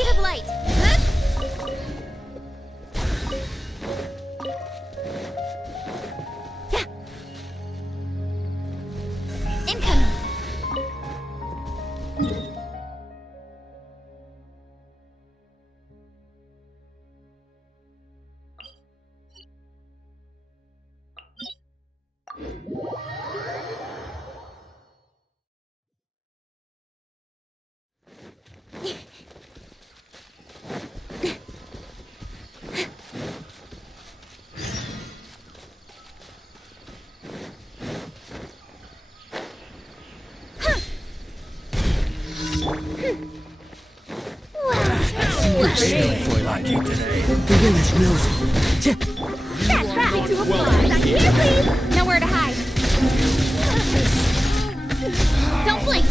Speed of light. Huh? Yeah. Incoming. The village knows it. That's right. To applause. Here, please. Nowhere to hide. Don't blink.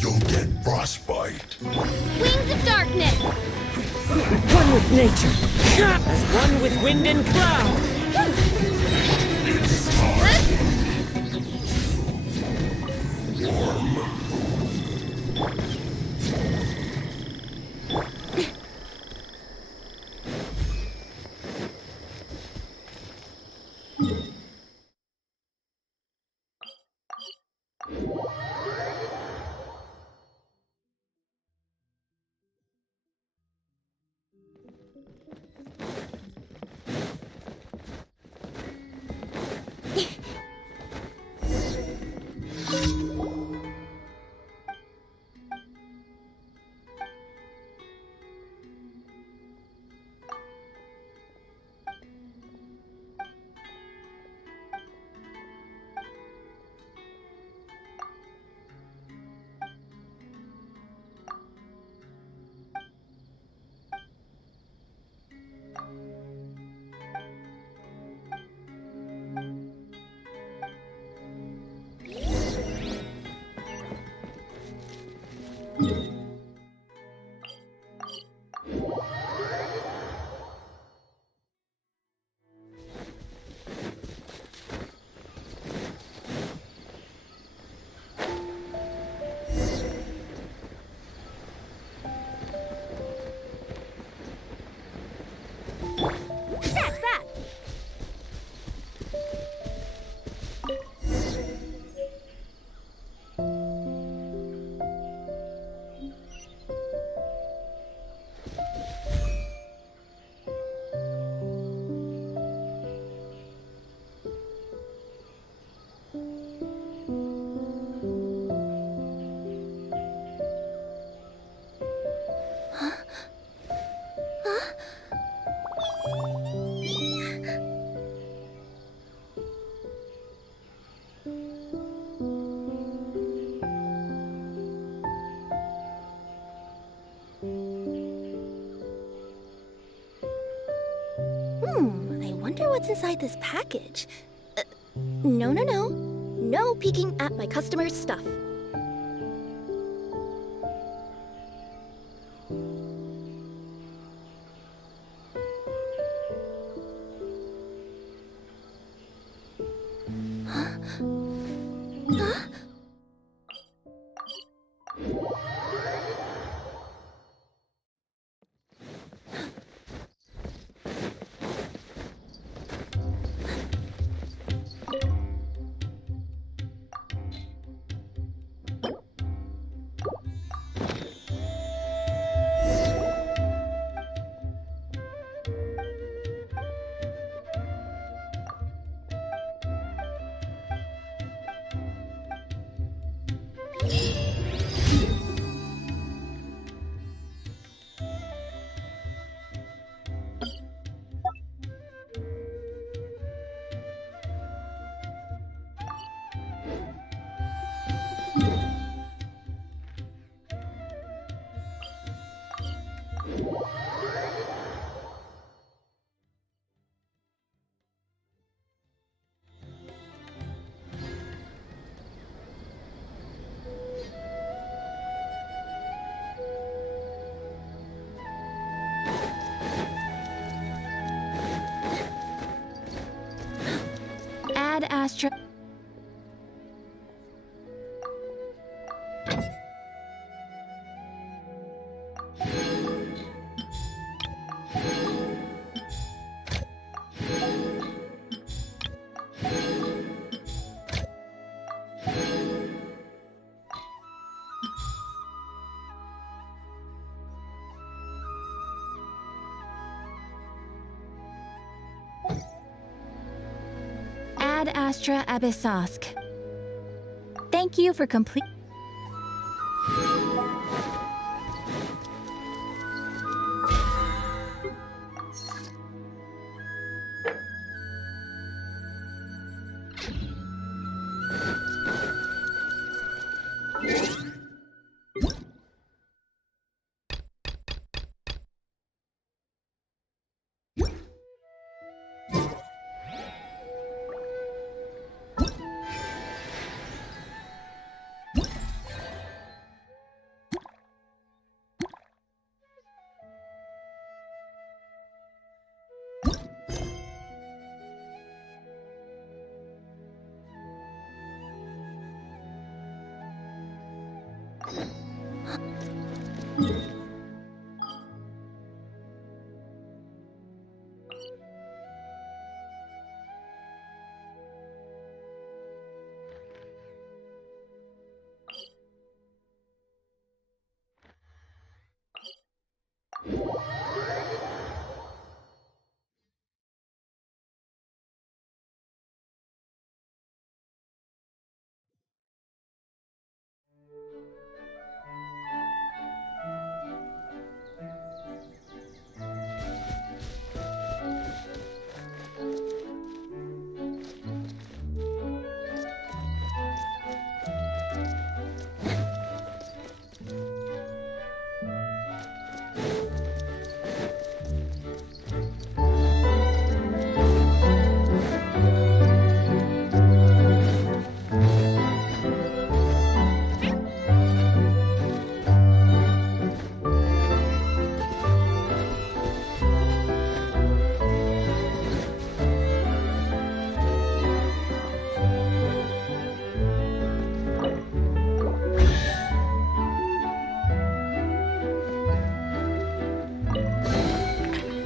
You'll get frostbite. Wings of darkness. One with nature, as one with wind and cloud. It's hard. Warm. That's that. I wonder what's inside this package. No. No peeking at my customer's stuff. Huh? Huh? Ad Astra. Ad Astra Abyssosk. Thank you for complete.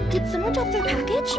Did someone drop their package?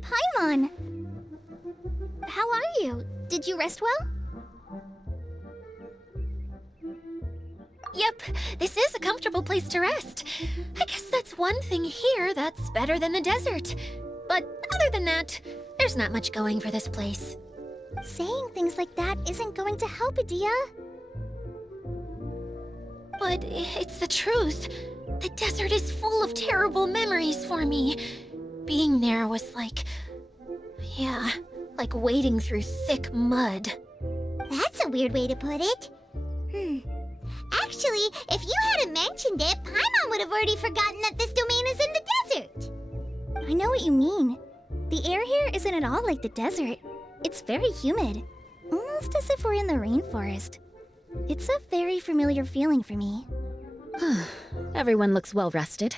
Paimon! How are you? Did you rest well? Yep, this is a comfortable place to rest. I guess that's one thing here that's better than the desert. But other than that, there's not much going for this place. Saying things like that isn't going to help, Adia. But it's the truth. The desert is full of terrible memories for me. Being there was like... yeah, like wading through thick mud. That's a weird way to put it. Actually, if you hadn't mentioned it, Paimon would have already forgotten that this domain is in the desert. I know what you mean. The air here isn't at all like the desert. It's very humid, almost as if we're in the rainforest. It's a very familiar feeling for me. Everyone looks well rested.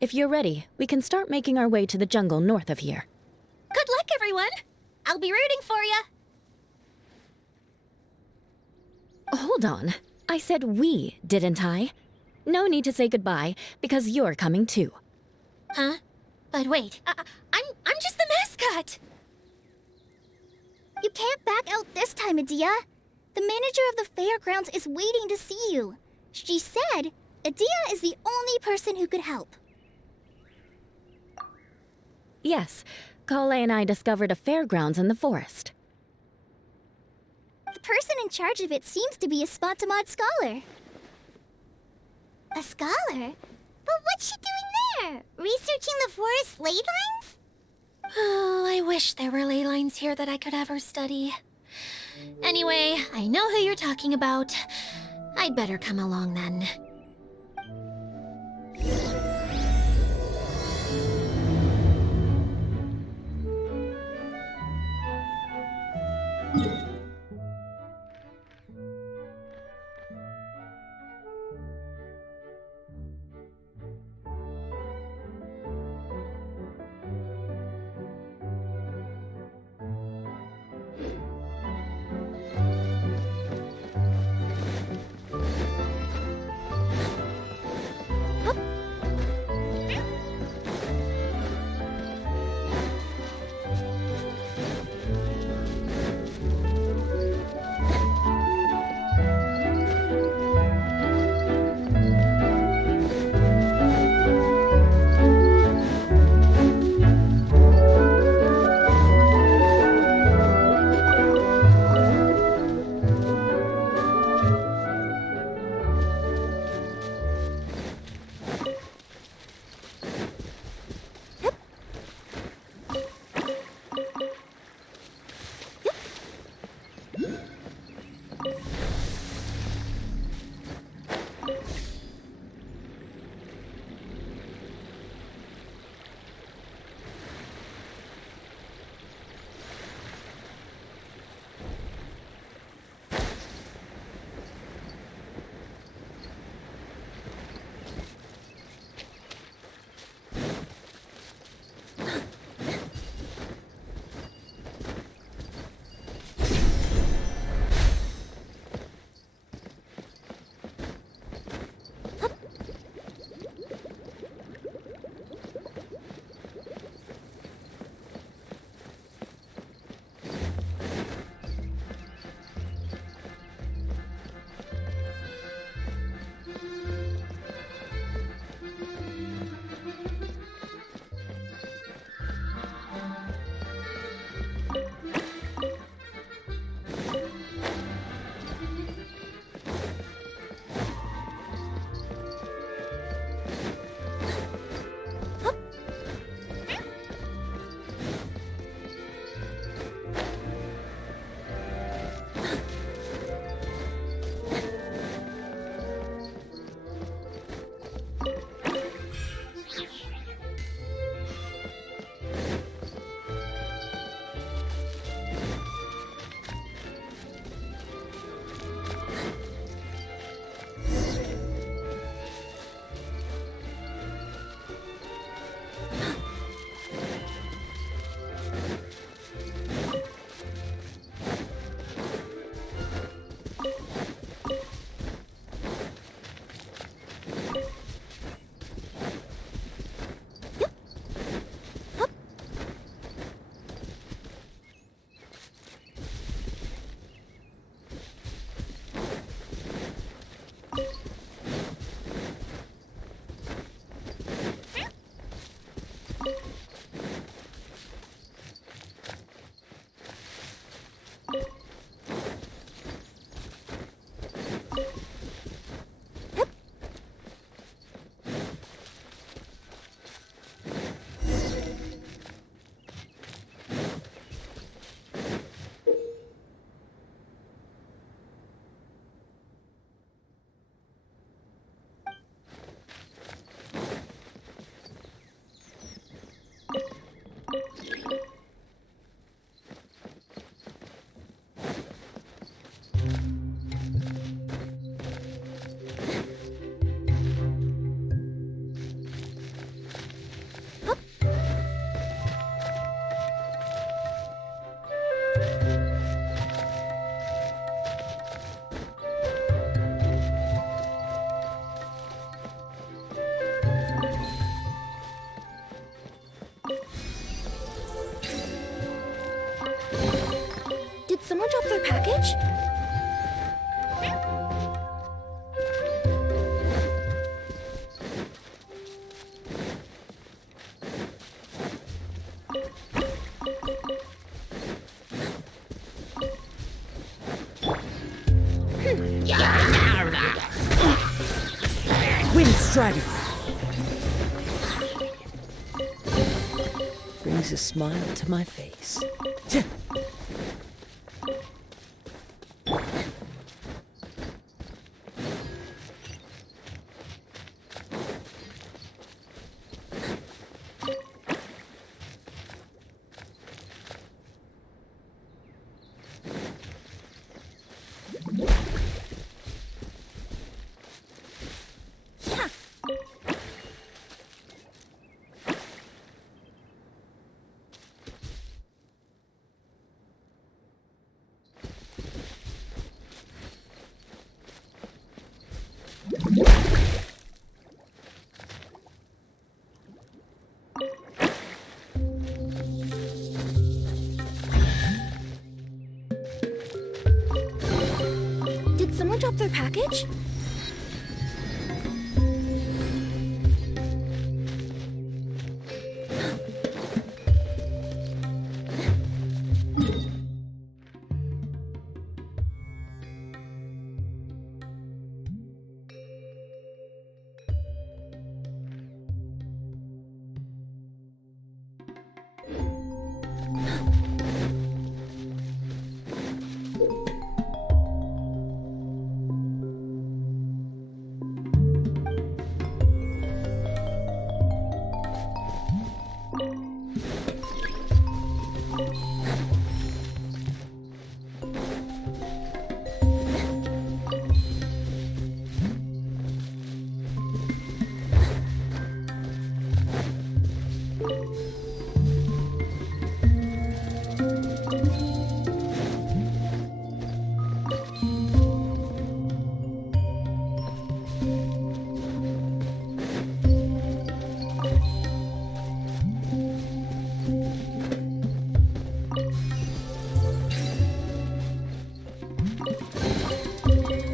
If you're ready, we can start making our way to the jungle north of here. Good luck, everyone! I'll be rooting for you! Hold on. I said we, didn't I? No need to say goodbye, because you're coming too. Huh? But wait, I'm just the mascot! You can't back out this time, Adia. The manager of the fairgrounds is waiting to see you. She said Adia is the only person who could help. Yes, Kale and I discovered a fairgrounds in the forest. The person in charge of it seems to be a Spontamod scholar. A scholar? But what's she doing there? Researching the forest ley lines? Oh, I wish there were ley lines here that I could ever study. Anyway, I know who you're talking about. I'd better come along then. Did someone drop their package? Wind strategy. Brings a smile to my face. Did someone drop their package?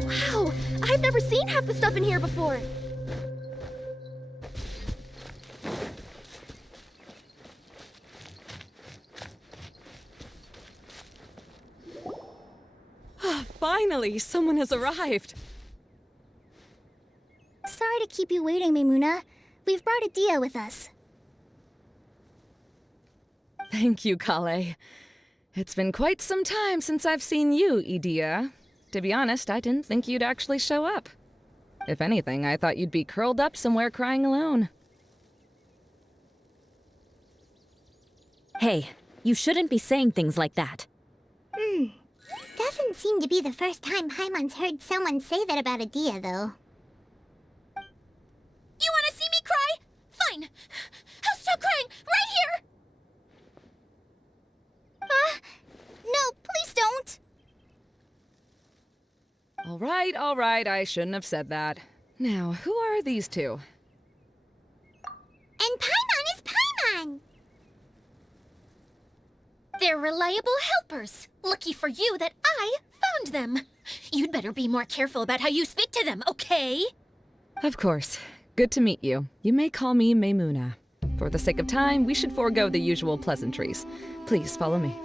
Wow! I've never seen half the stuff in here before! Finally, someone has arrived. Sorry to keep you waiting, Maimuna. We've brought Adia with us. Thank you, Kale. It's been quite some time since I've seen you, Idia. To be honest, I didn't think you'd actually show up. If anything, I thought you'd be curled up somewhere crying alone. Hey, you shouldn't be saying things like that. Doesn't seem to be the first time Paimon's heard someone say that about Adia, though. You want to see me cry? Fine! I'll stop crying right here! No, please don't! All right, I shouldn't have said that. Now, who are these two? And Paimon is Paimon! They're reliable helpers. Lucky for you that I found them. You'd better be more careful about how you speak to them, okay? Of course. Good to meet you. You may call me Maimuna. For the sake of time, we should forego the usual pleasantries. Please follow me.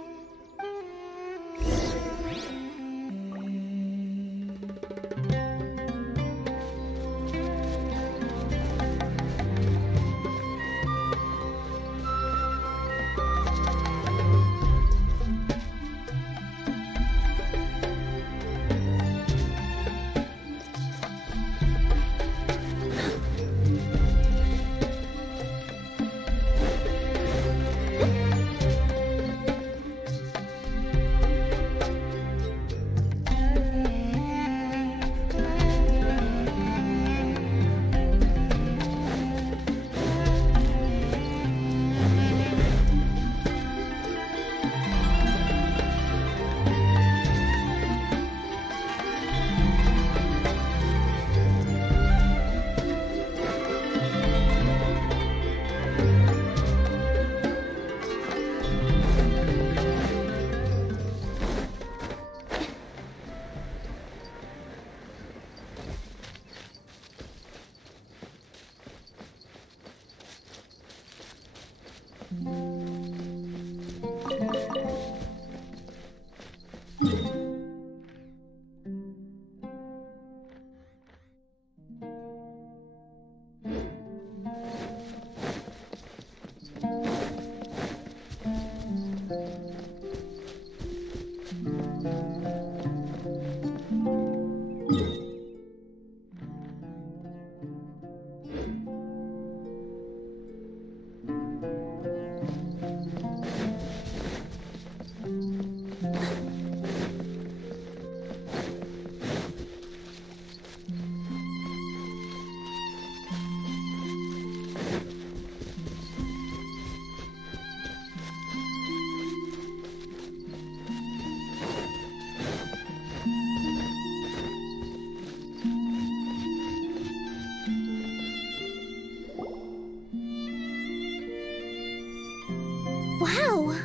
Wow!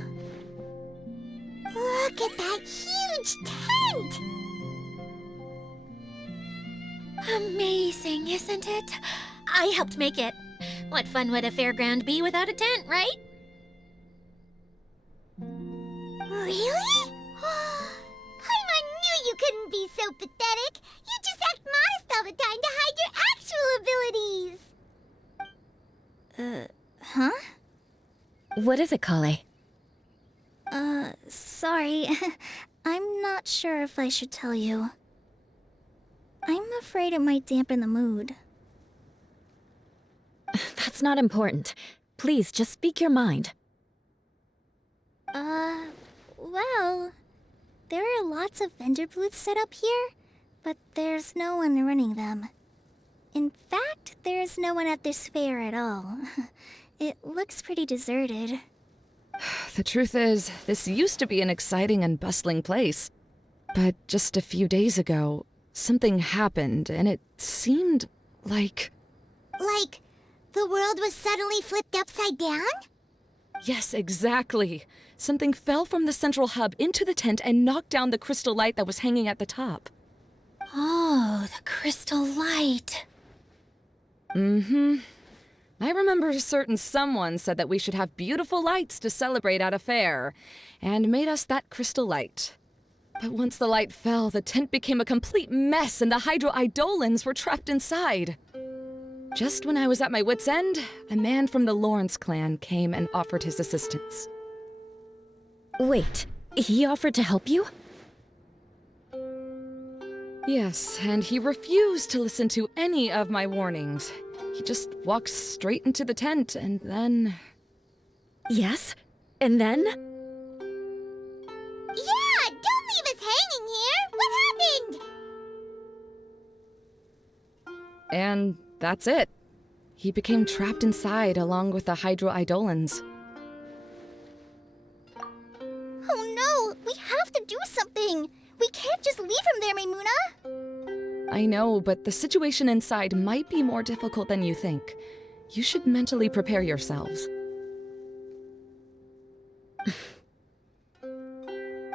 Look at that huge tent! Amazing, isn't it? I helped make it. What fun would a fairground be without a tent, right? Really? Paimon knew you couldn't be so pathetic. You just act modest all the time to hide your actual abilities. Huh? What is it, Kale? Sorry. I'm not sure if I should tell you. I'm afraid it might dampen the mood. That's not important. Please, just speak your mind. Well, there are lots of vendor booths set up here, but there's no one running them. In fact, there's no one at this fair at all. It looks pretty deserted. The truth is, this used to be an exciting and bustling place. But just a few days ago, something happened, and it seemed like... Like, the world was suddenly flipped upside down? Yes, exactly. Something fell from the central hub into the tent and knocked down the crystal light that was hanging at the top. Oh, the crystal light. Mm-hmm. I remember a certain someone said that we should have beautiful lights to celebrate at a fair, and made us that crystal light. But once the light fell, the tent became a complete mess and the Hydro-Eidolons were trapped inside. Just when I was at my wit's end, a man from the Lawrence clan came and offered his assistance. Wait, he offered to help you? Yes, and he refused to listen to any of my warnings. He just walked straight into the tent, and then... Yes? And then? Yeah! Don't leave us hanging here! What happened? And that's it. He became trapped inside along with the Hydro-Eidolons. Oh no! We have to do something! We can't just leave him there, Maimuna! I know, but the situation inside might be more difficult than you think. You should mentally prepare yourselves.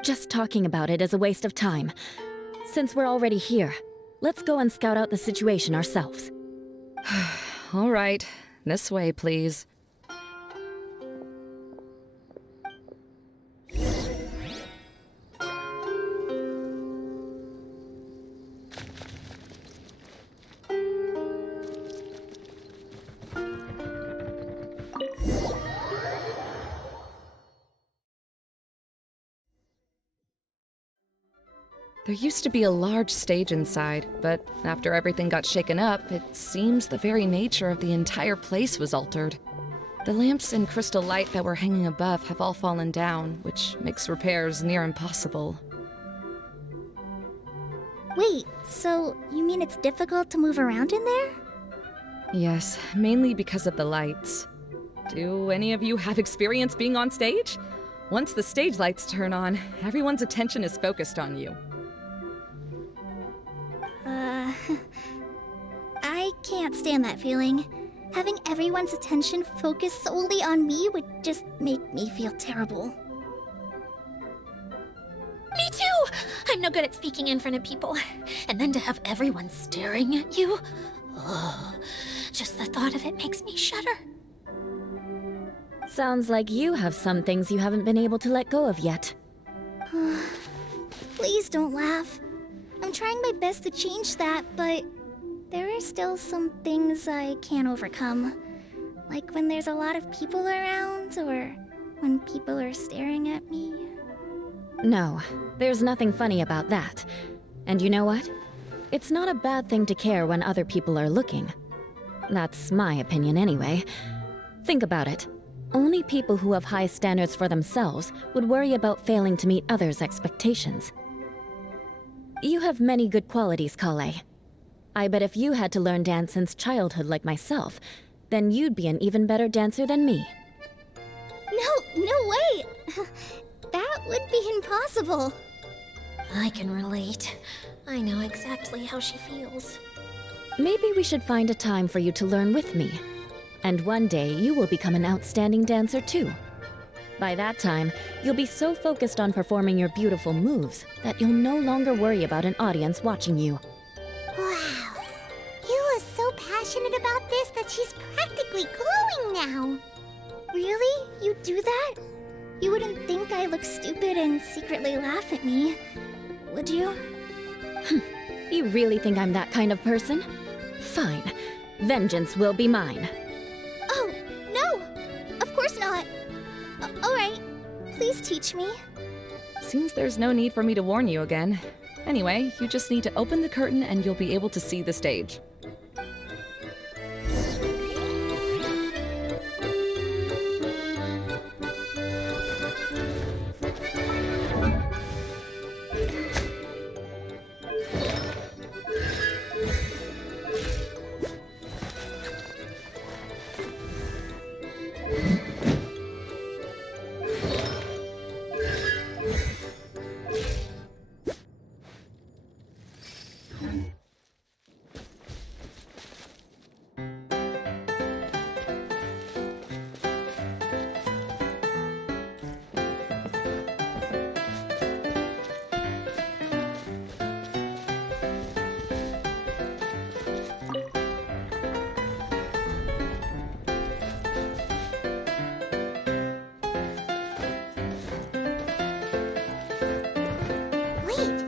Just talking about it is a waste of time. Since we're already here, let's go and scout out the situation ourselves. All right, this way, please. There used to be a large stage inside, but after everything got shaken up, it seems the very nature of the entire place was altered. The lamps and crystal light that were hanging above have all fallen down, which makes repairs near impossible. Wait, so you mean it's difficult to move around in there? Yes, mainly because of the lights. Do any of you have experience being on stage? Once the stage lights turn on, everyone's attention is focused on you. I can't stand that feeling. Having everyone's attention focused solely on me would just make me feel terrible. Me too! I'm no good at speaking in front of people. And then to have everyone staring at you. Oh, just the thought of it makes me shudder. Sounds like you have some things you haven't been able to let go of yet. Please don't laugh. I'm trying my best to change that, but there are still some things I can't overcome. Like when there's a lot of people around, or when people are staring at me. No, there's nothing funny about that. And you know what? It's not a bad thing to care when other people are looking. That's my opinion anyway. Think about it. Only people who have high standards for themselves would worry about failing to meet others' expectations. You have many good qualities, Kale. I bet if you had to learn dance since childhood like myself, then you'd be an even better dancer than me. No way! That would be impossible. I can relate. I know exactly how she feels. Maybe we should find a time for you to learn with me. And one day you will become an outstanding dancer too. By that time, you'll be so focused on performing your beautiful moves that you'll no longer worry about an audience watching you. Wow. Yula's so passionate about this that she's practically glowing now. Really? You do that? You wouldn't think I look stupid and secretly laugh at me, would you? You really think I'm that kind of person? Fine. Vengeance will be mine. Oh, no! Of course not. Alright, please teach me. Seems there's no need for me to warn you again. Anyway, you just need to open the curtain and you'll be able to see the stage. Wait,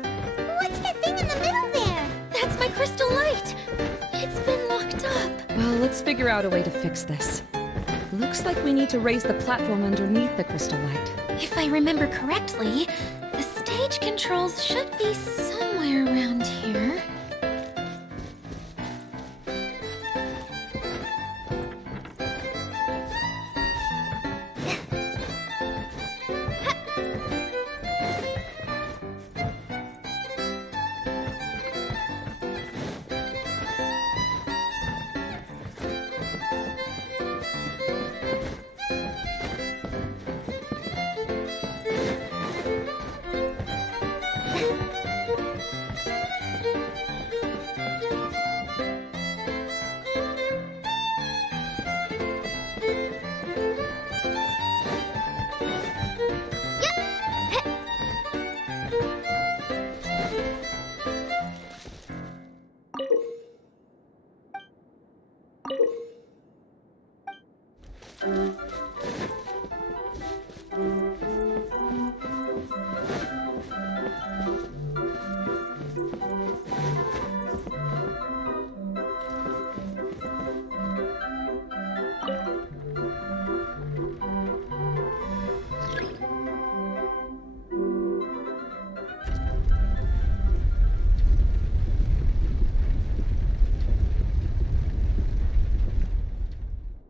what's that thing in the middle there? That's my crystal light! It's been locked up. Well, let's figure out a way to fix this. Looks like we need to raise the platform underneath the crystal light. If I remember correctly, the stage controls should be somewhere around here.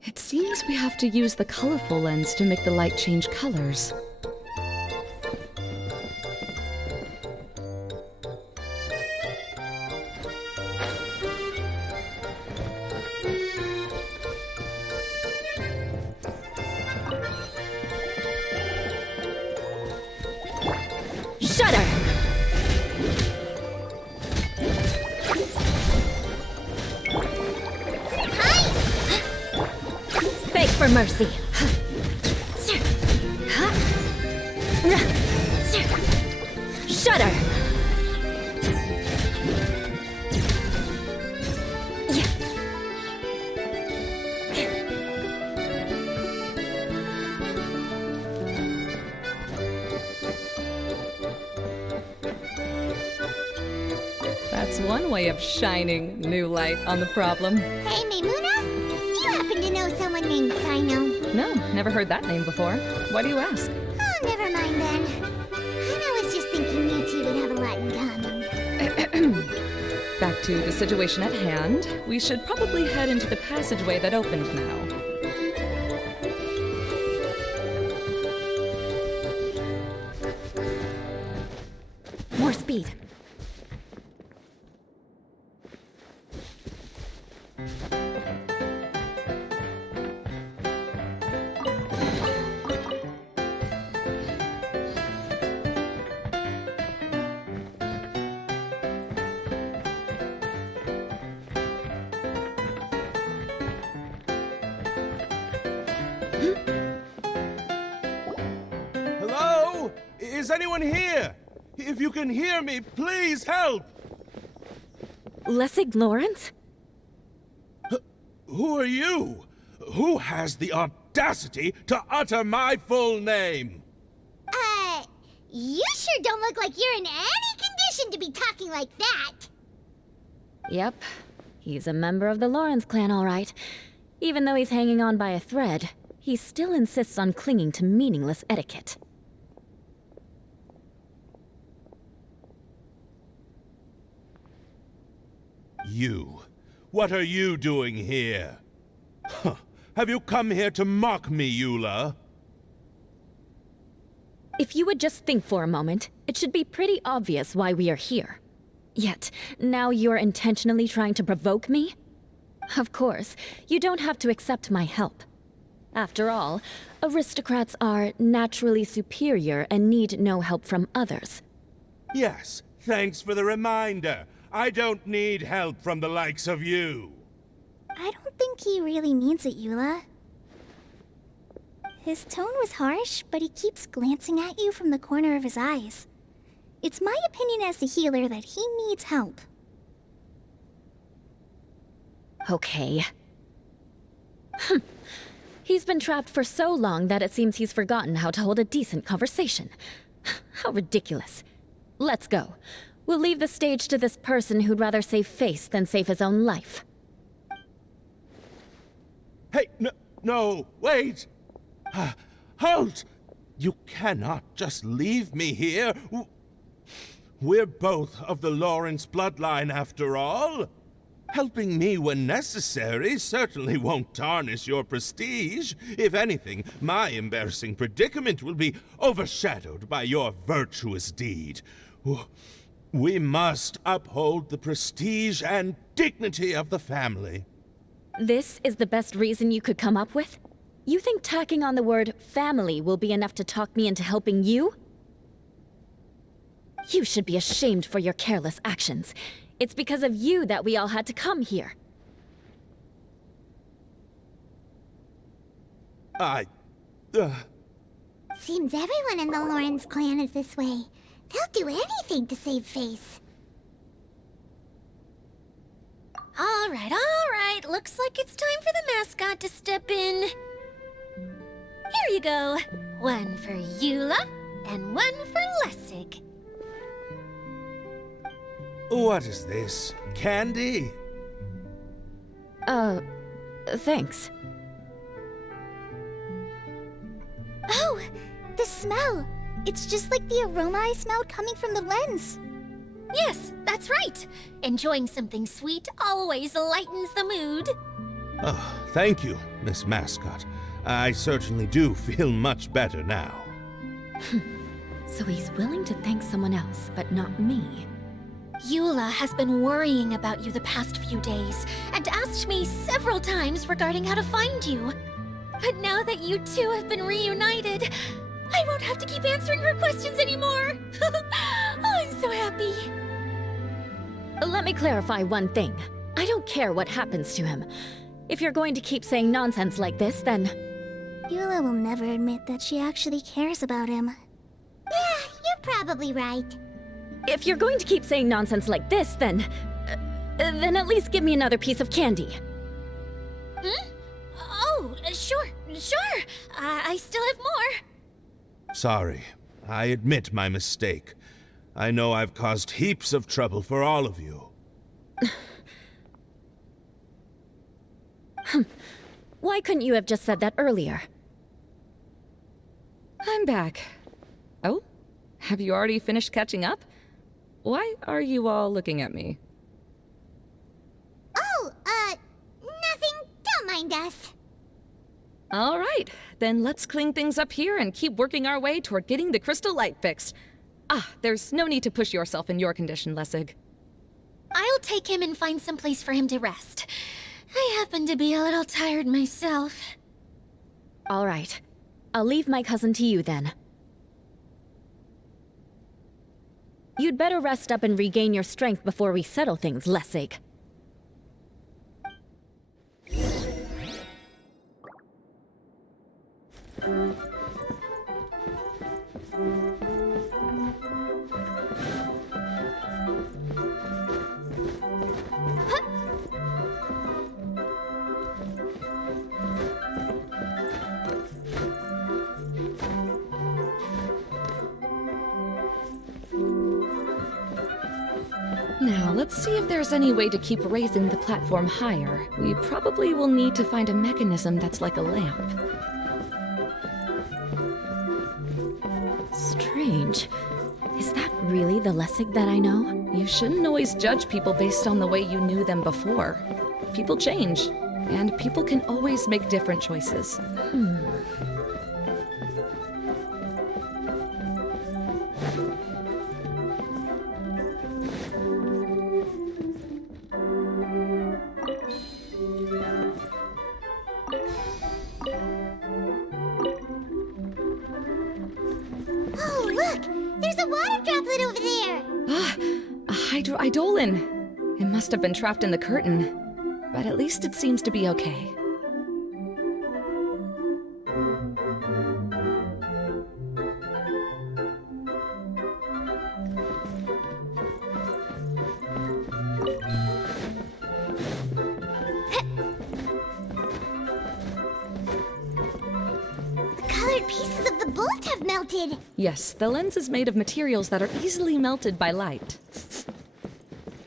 It seems we have to use the colorful lens to make the light change colors. Shudder! Beg for mercy. Shudder! That's one way of shining new light on the problem. Hey, Maymuna? You happen to know someone named Sino? No, never heard that name before. Why do you ask? Oh, never mind then. I was just thinking you two would have a lot in common. Back to the situation at hand. We should probably head into the passageway that opened now. More speed. Is anyone here? If you can hear me, please help! Lessig Lawrence? Who are you? Who has the audacity to utter my full name? You sure don't look like you're in any condition to be talking like that. Yep. He's a member of the Lawrence clan, all right. Even though he's hanging on by a thread, he still insists on clinging to meaningless etiquette. You. What are you doing here? Huh. Have you come here to mock me, Eula? If you would just think for a moment, it should be pretty obvious why we are here. Yet, now you're intentionally trying to provoke me? Of course, you don't have to accept my help. After all, aristocrats are naturally superior and need no help from others. Yes, thanks for the reminder. I don't need help from the likes of you. I don't think he really means it, Eula. His tone was harsh, but he keeps glancing at you from the corner of his eyes. It's my opinion as the healer that he needs help. Okay. He's been trapped for so long that it seems he's forgotten how to hold a decent conversation. How ridiculous. Let's go. We'll leave the stage to this person who'd rather save face than save his own life. Hey, no, wait! Halt! You cannot just leave me here. We're both of the Lawrence bloodline, after all. Helping me when necessary certainly won't tarnish your prestige. If anything, my embarrassing predicament will be overshadowed by your virtuous deed. We must uphold the prestige and dignity of the family. This is the best reason you could come up with? You think tacking on the word family will be enough to talk me into helping you? You should be ashamed for your careless actions. It's because of you that we all had to come here. Seems everyone in the Lawrence clan is this way. They'll do anything to save face. All right. Looks like it's time for the mascot to step in. Here you go. One for Eula, and one for Lessig. What is this? Candy? Thanks. Oh, the smell! It's just like the aroma I smelled coming from the lens. Yes, that's right. Enjoying something sweet always lightens the mood. Oh, thank you, Miss Mascot. I certainly do feel much better now. So he's willing to thank someone else, but not me. Eula has been worrying about you the past few days and asked me several times regarding how to find you. But now that you two have been reunited, I won't have to keep answering her questions anymore. Oh, I'm so happy. Let me clarify one thing. I don't care what happens to him. If you're going to keep saying nonsense like this, then... Eula will never admit that she actually cares about him. Yeah, you're probably right. If you're going to keep saying nonsense like this, then at least give me another piece of candy. Oh, sure. I still have more. Sorry. I admit my mistake. I know I've caused heaps of trouble for all of you. Why couldn't you have just said that earlier? I'm back. Oh? Have you already finished catching up? Why are you all looking at me? Oh, nothing. Don't mind us. All right, then let's clean things up here and keep working our way toward getting the crystal light fixed. There's no need to push yourself in your condition, Lessig. I'll take him and find some place for him to rest. I happen to be a little tired myself. All right. I'll leave my cousin to you then. You'd better rest up and regain your strength before we settle things, Lessig. let's see if there's any way to keep raising the platform higher. We probably will need to find a mechanism that's like a lamp. Strange. Is that really the Lessig that I know? You shouldn't always judge people based on the way you knew them before. People change, and people can always make different choices. Oh, look! There's a water droplet over there! Ah, a hydroidolin. It must have been trapped in the curtain, but at least it seems to be okay. The colored pieces of the bullet have melted! Yes, the lens is made of materials that are easily melted by light.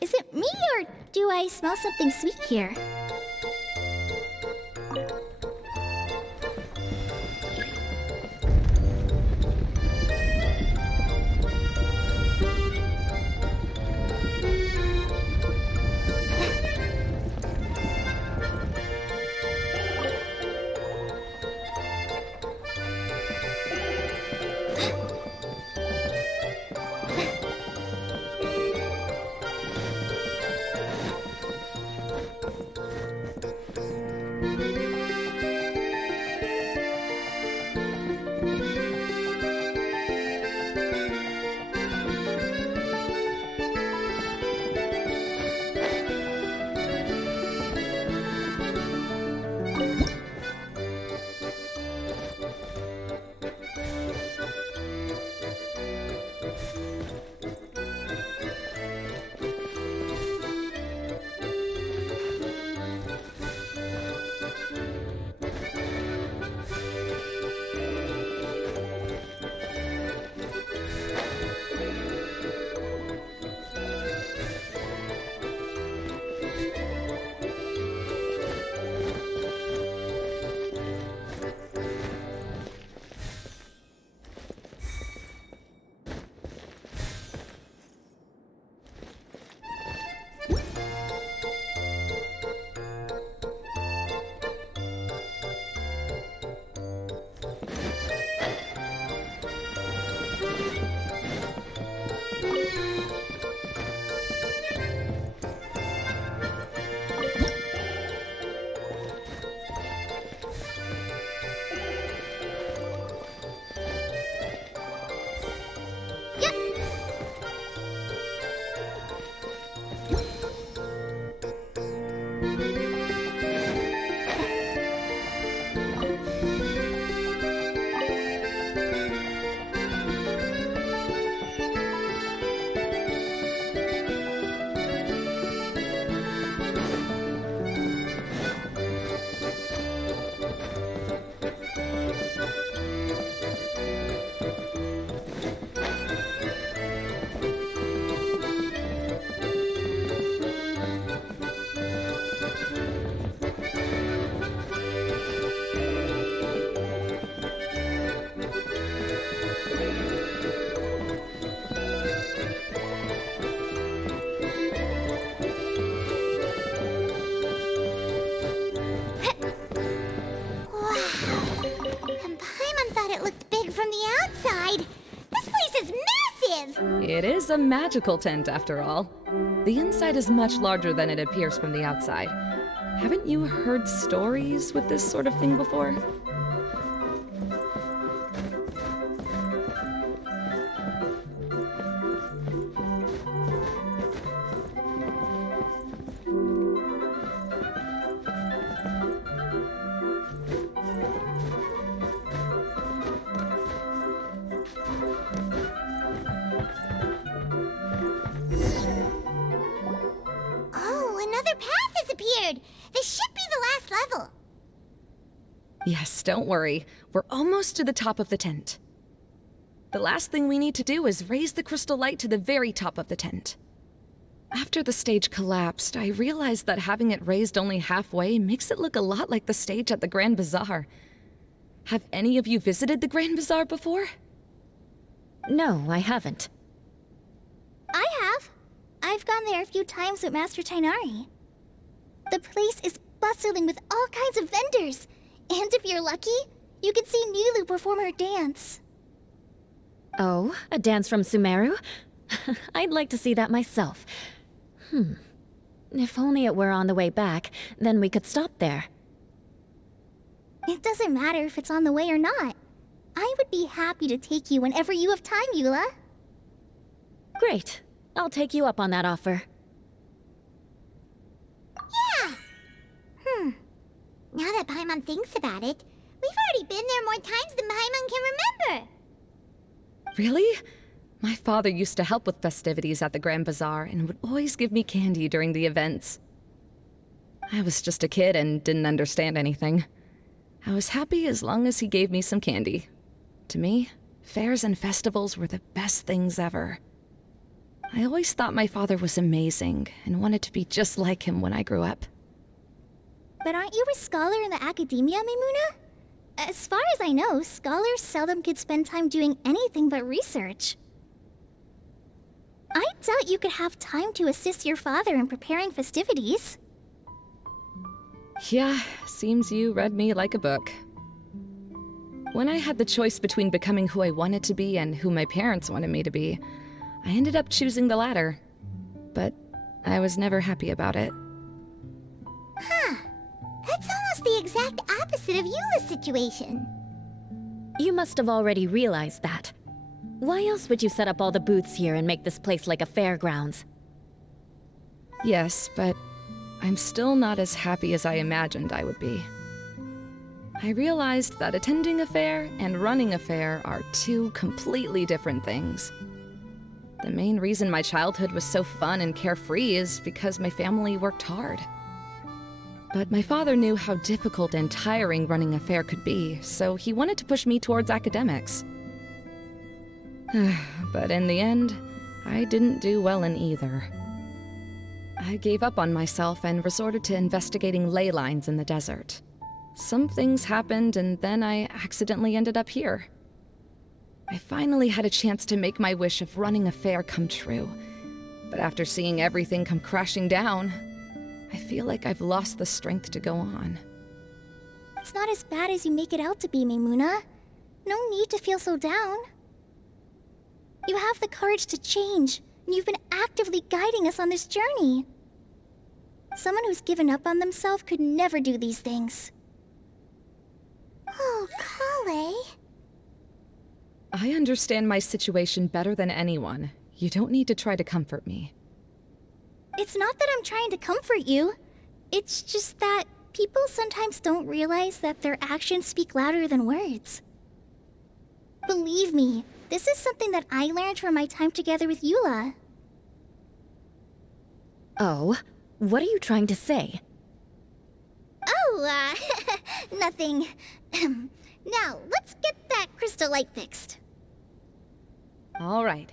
Is it me, or do I smell something sweet here? It is a magical tent, after all. The inside is much larger than it appears from the outside. Haven't you heard stories with this sort of thing before? This should be the last level. Yes, don't worry. We're almost to the top of the tent. The last thing we need to do is raise the crystal light to the very top of the tent. After the stage collapsed, I realized that having it raised only halfway makes it look a lot like the stage at the Grand Bazaar. Have any of you visited the Grand Bazaar before? No, I haven't. I have. I've gone there a few times with Master Tainari. The place is bustling with all kinds of vendors. And if you're lucky, you can see Nilu perform her dance. Oh, a dance from Sumeru? I'd like to see that myself. If only it were on the way back, then we could stop there. It doesn't matter if it's on the way or not. I would be happy to take you whenever you have time, Eula. Great. I'll take you up on that offer. Yeah! Now that Paimon thinks about it, we've already been there more times than Paimon can remember. Really? My father used to help with festivities at the Grand Bazaar and would always give me candy during the events. I was just a kid and didn't understand anything. I was happy as long as he gave me some candy. To me, fairs and festivals were the best things ever. I always thought my father was amazing and wanted to be just like him when I grew up. But aren't you a scholar in the academia, Maimuna? As far as I know, scholars seldom could spend time doing anything but research. I doubt you could have time to assist your father in preparing festivities. Yeah, seems you read me like a book. When I had the choice between becoming who I wanted to be and who my parents wanted me to be, I ended up choosing the latter. But I was never happy about it. Huh. That's almost the exact opposite of Eula's situation. You must have already realized that. Why else would you set up all the booths here and make this place like a fairgrounds? Yes, but I'm still not as happy as I imagined I would be. I realized that attending a fair and running a fair are two completely different things. The main reason my childhood was so fun and carefree is because my family worked hard. But my father knew how difficult and tiring running a fair could be, so he wanted to push me towards academics. But in the end, I didn't do well in either. I gave up on myself and resorted to investigating ley lines in the desert. Some things happened, and then I accidentally ended up here. I finally had a chance to make my wish of running a fair come true. But after seeing everything come crashing down, I feel like I've lost the strength to go on. It's not as bad as you make it out to be, Maimuna. No need to feel so down. You have the courage to change, and you've been actively guiding us on this journey. Someone who's given up on themselves could never do these things. Oh, Kale. I understand my situation better than anyone. You don't need to try to comfort me. It's not that I'm trying to comfort you. It's just that people sometimes don't realize that their actions speak louder than words. Believe me, this is something that I learned from my time together with Eula. Oh, what are you trying to say? Oh, nothing. Now, let's get that crystal light fixed. All right.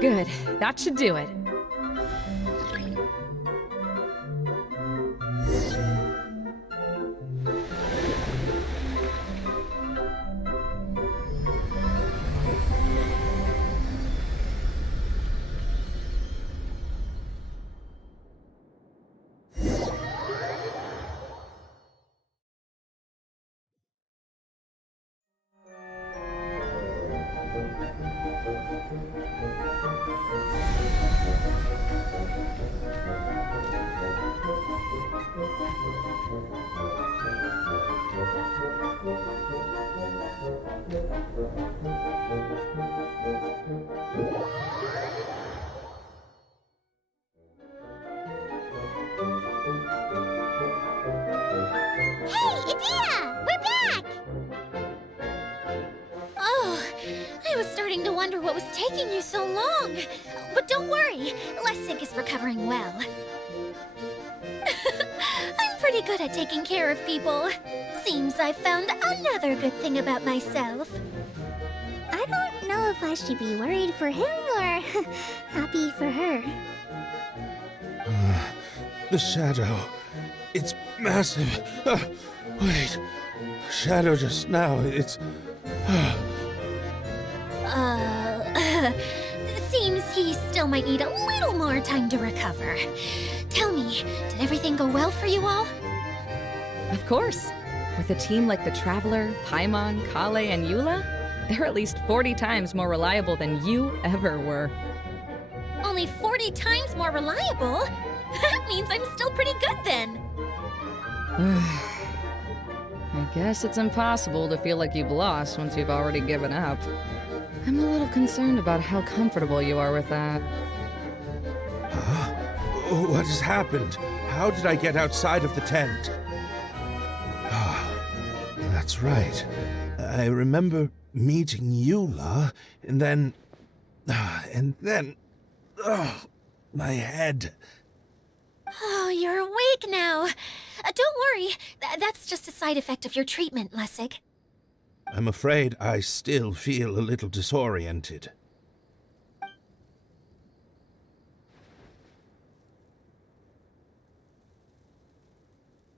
Good. That should do it. Hey, Idea! We're back! Oh, I was starting to wonder what was taking you so long. But don't worry, Lessig is recovering well. I'm pretty good at taking care of people. Seems I've found another good thing about myself. I don't know if I should be worried for him or happy for her. The shadow. It's massive. Wait. Shadow just now. It's. Seems he still might need a little more time to recover. Tell me, did everything go well for you all? Of course. With a team like the Traveler, Paimon, Kale, and Eula, they're at least 40 times more reliable than you ever were. Only 40 times more reliable? That means I'm still pretty good then. I guess it's impossible to feel like you've lost once you've already given up. I'm a little concerned about how comfortable you are with that. Huh? What has happened? How did I get outside of the tent? Ah, that's right. I remember meeting Eula, and then... my head. Oh, you're awake now. Don't worry. That's just a side effect of your treatment, Lessig. I'm afraid I still feel a little disoriented.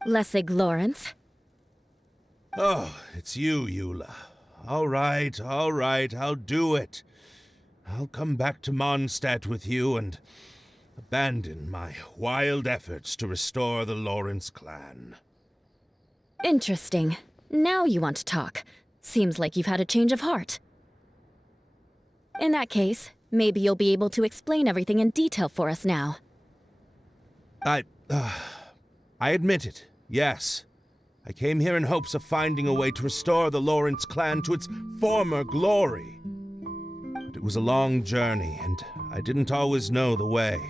Lessig Lawrence. Oh, it's you, Eula. All right, I'll do it. I'll come back to Mondstadt with you and abandon my wild efforts to restore the Lawrence clan. Interesting. Now you want to talk. Seems like you've had a change of heart. In that case, maybe you'll be able to explain everything in detail for us now. I admit it, yes. I came here in hopes of finding a way to restore the Lawrence clan to its former glory. But it was a long journey, and I didn't always know the way.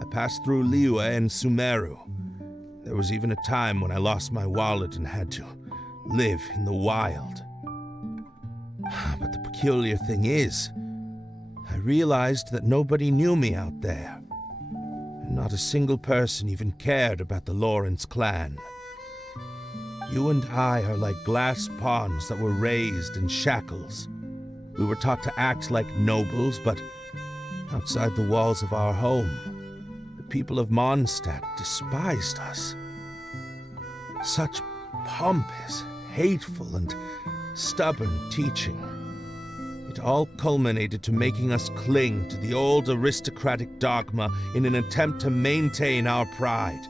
I passed through Liyue and Sumeru. There was even a time when I lost my wallet and had to live in the wild. But the peculiar thing is, I realized that nobody knew me out there. And not a single person even cared about the Lawrence clan. You and I are like glass pawns that were raised in shackles. We were taught to act like nobles, but outside the walls of our home, the people of Mondstadt despised us. Such pompous, hateful, and stubborn teaching. It all culminated to making us cling to the old aristocratic dogma in an attempt to maintain our pride.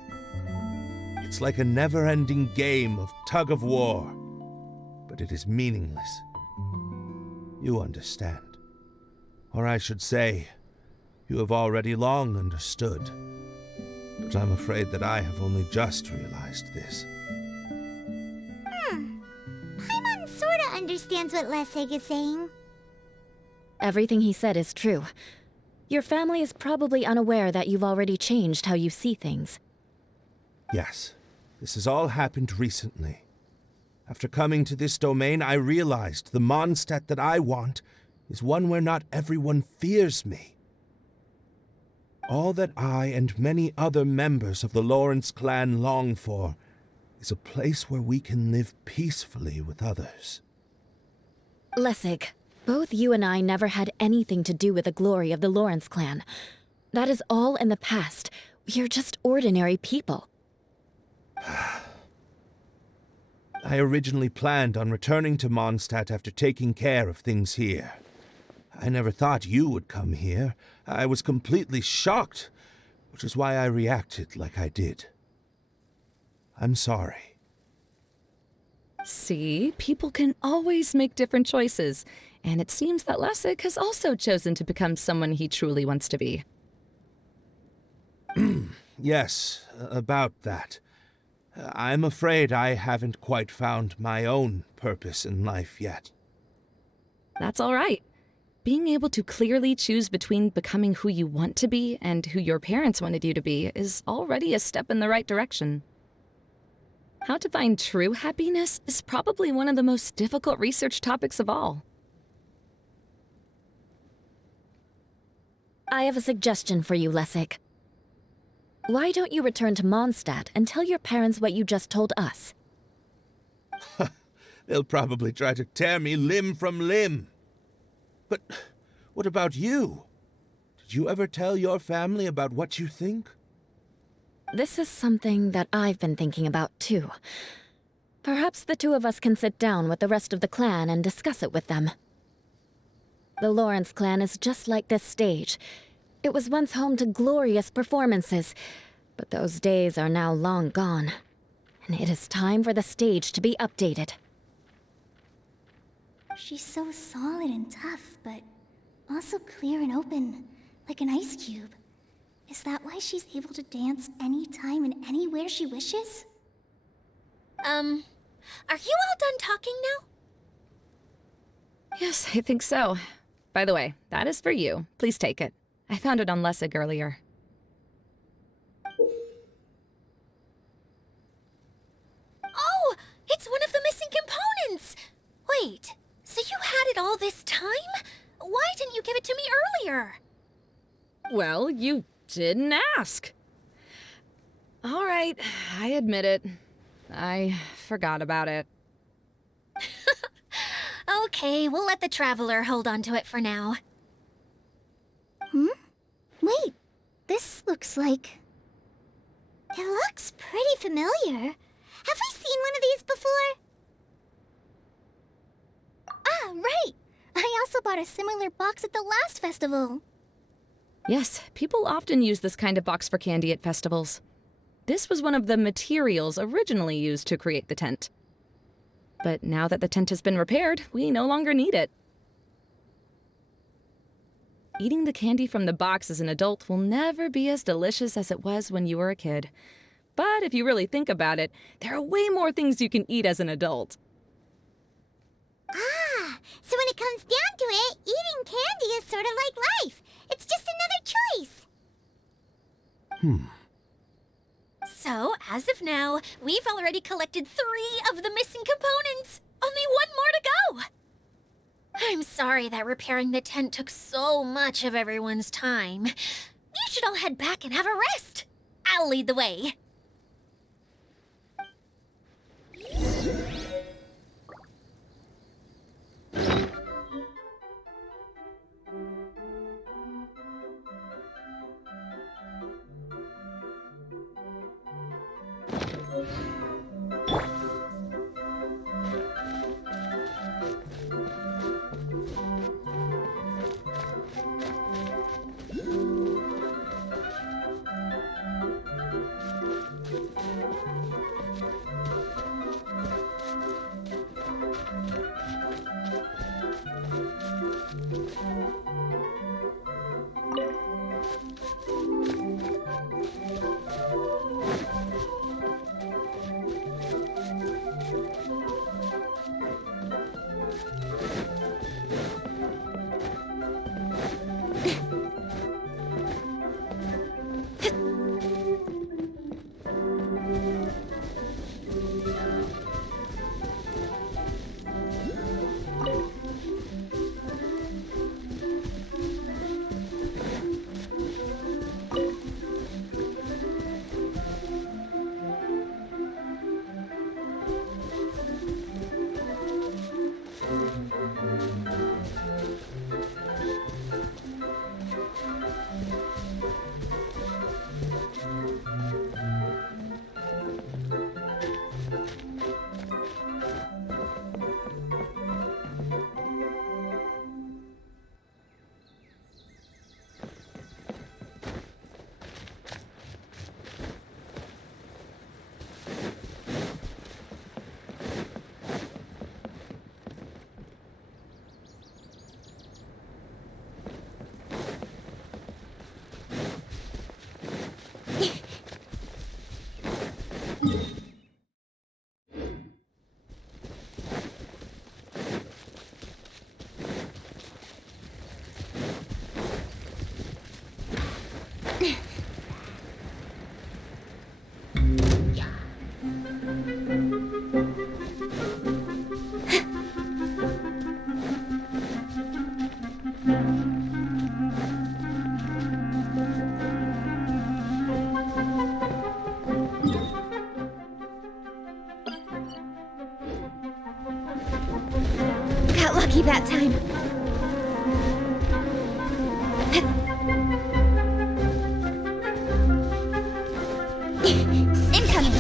It's like a never-ending game of tug-of-war, but it is meaningless. You understand. Or I should say, you have already long understood. But I'm afraid that I have only just realized this. Paimon sorta understands what Lessig is saying. Everything he said is true. Your family is probably unaware that you've already changed how you see things. Yes, this has all happened recently. After coming to this domain, I realized the Mondstadt that I want is one where not everyone fears me. All that I and many other members of the Lawrence clan long for is a place where we can live peacefully with others. Lessig, Both you and I never had anything to do with the glory of the Lawrence clan. That is all in the past. We are just ordinary people. I originally planned on returning to Mondstadt after taking care of things here. I never thought you would come here. I was completely shocked, which is why I reacted like I did. I'm sorry. See, people can always make different choices, and it seems that Lessig has also chosen to become someone he truly wants to be. Yes, about that. I'm afraid I haven't quite found my own purpose in life yet. That's all right. Being able to clearly choose between becoming who you want to be and who your parents wanted you to be is already a step in the right direction. How to find true happiness is probably one of the most difficult research topics of all. I have a suggestion for you, Lessig. Why don't you return to Mondstadt and tell your parents what you just told us? They'll probably try to tear me limb from limb. But what about you? Did you ever tell your family about what you think? This is something that I've been thinking about, too. Perhaps the two of us can sit down with the rest of the clan and discuss it with them. The Lawrence clan is just like this stage. It was once home to glorious performances, but those days are now long gone. And it is time for the stage to be updated. She's so solid and tough, but also clear and open, like an ice cube. Is that why she's able to dance anytime and anywhere she wishes? Are you all done talking now? Yes, I think so. By the way, that is for you. Please take it. I found it on Lessig earlier. Oh, it's one of the missing components! Wait, so you had it all this time? Why didn't you give it to me earlier? Well, you didn't ask. All right, I admit it. I forgot about it. Okay, we'll let the Traveler hold on to it for now. Wait, this looks like... It looks pretty familiar. Have we seen one of these before? Ah, right! I also bought a similar box at the last festival. Yes, people often use this kind of box for candy at festivals. This was one of the materials originally used to create the tent. But now that the tent has been repaired, we no longer need it. Eating the candy from the box as an adult will never be as delicious as it was when you were a kid. But if you really think about it, there are way more things you can eat as an adult. Ah, so when it comes down to it, eating candy is sort of like life. It's just another choice. So, as of now, we've already collected 3 of the missing components. Only 1 more to go. I'm sorry that repairing the tent took so much of everyone's time. You should all head back and have a rest. I'll lead the way. Got lucky that time. Incoming!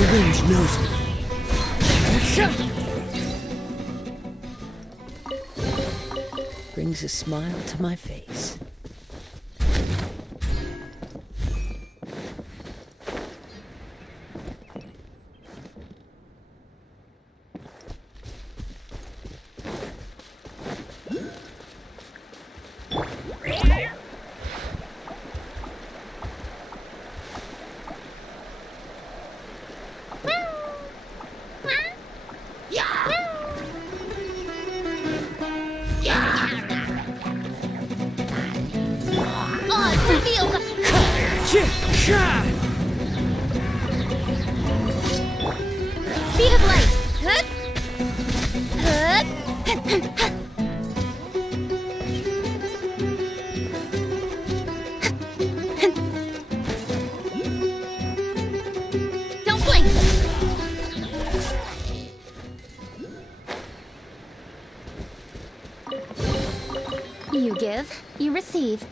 The wind knows me. Brings a smile to my face. Speed of light! Don't blink! You give, you receive.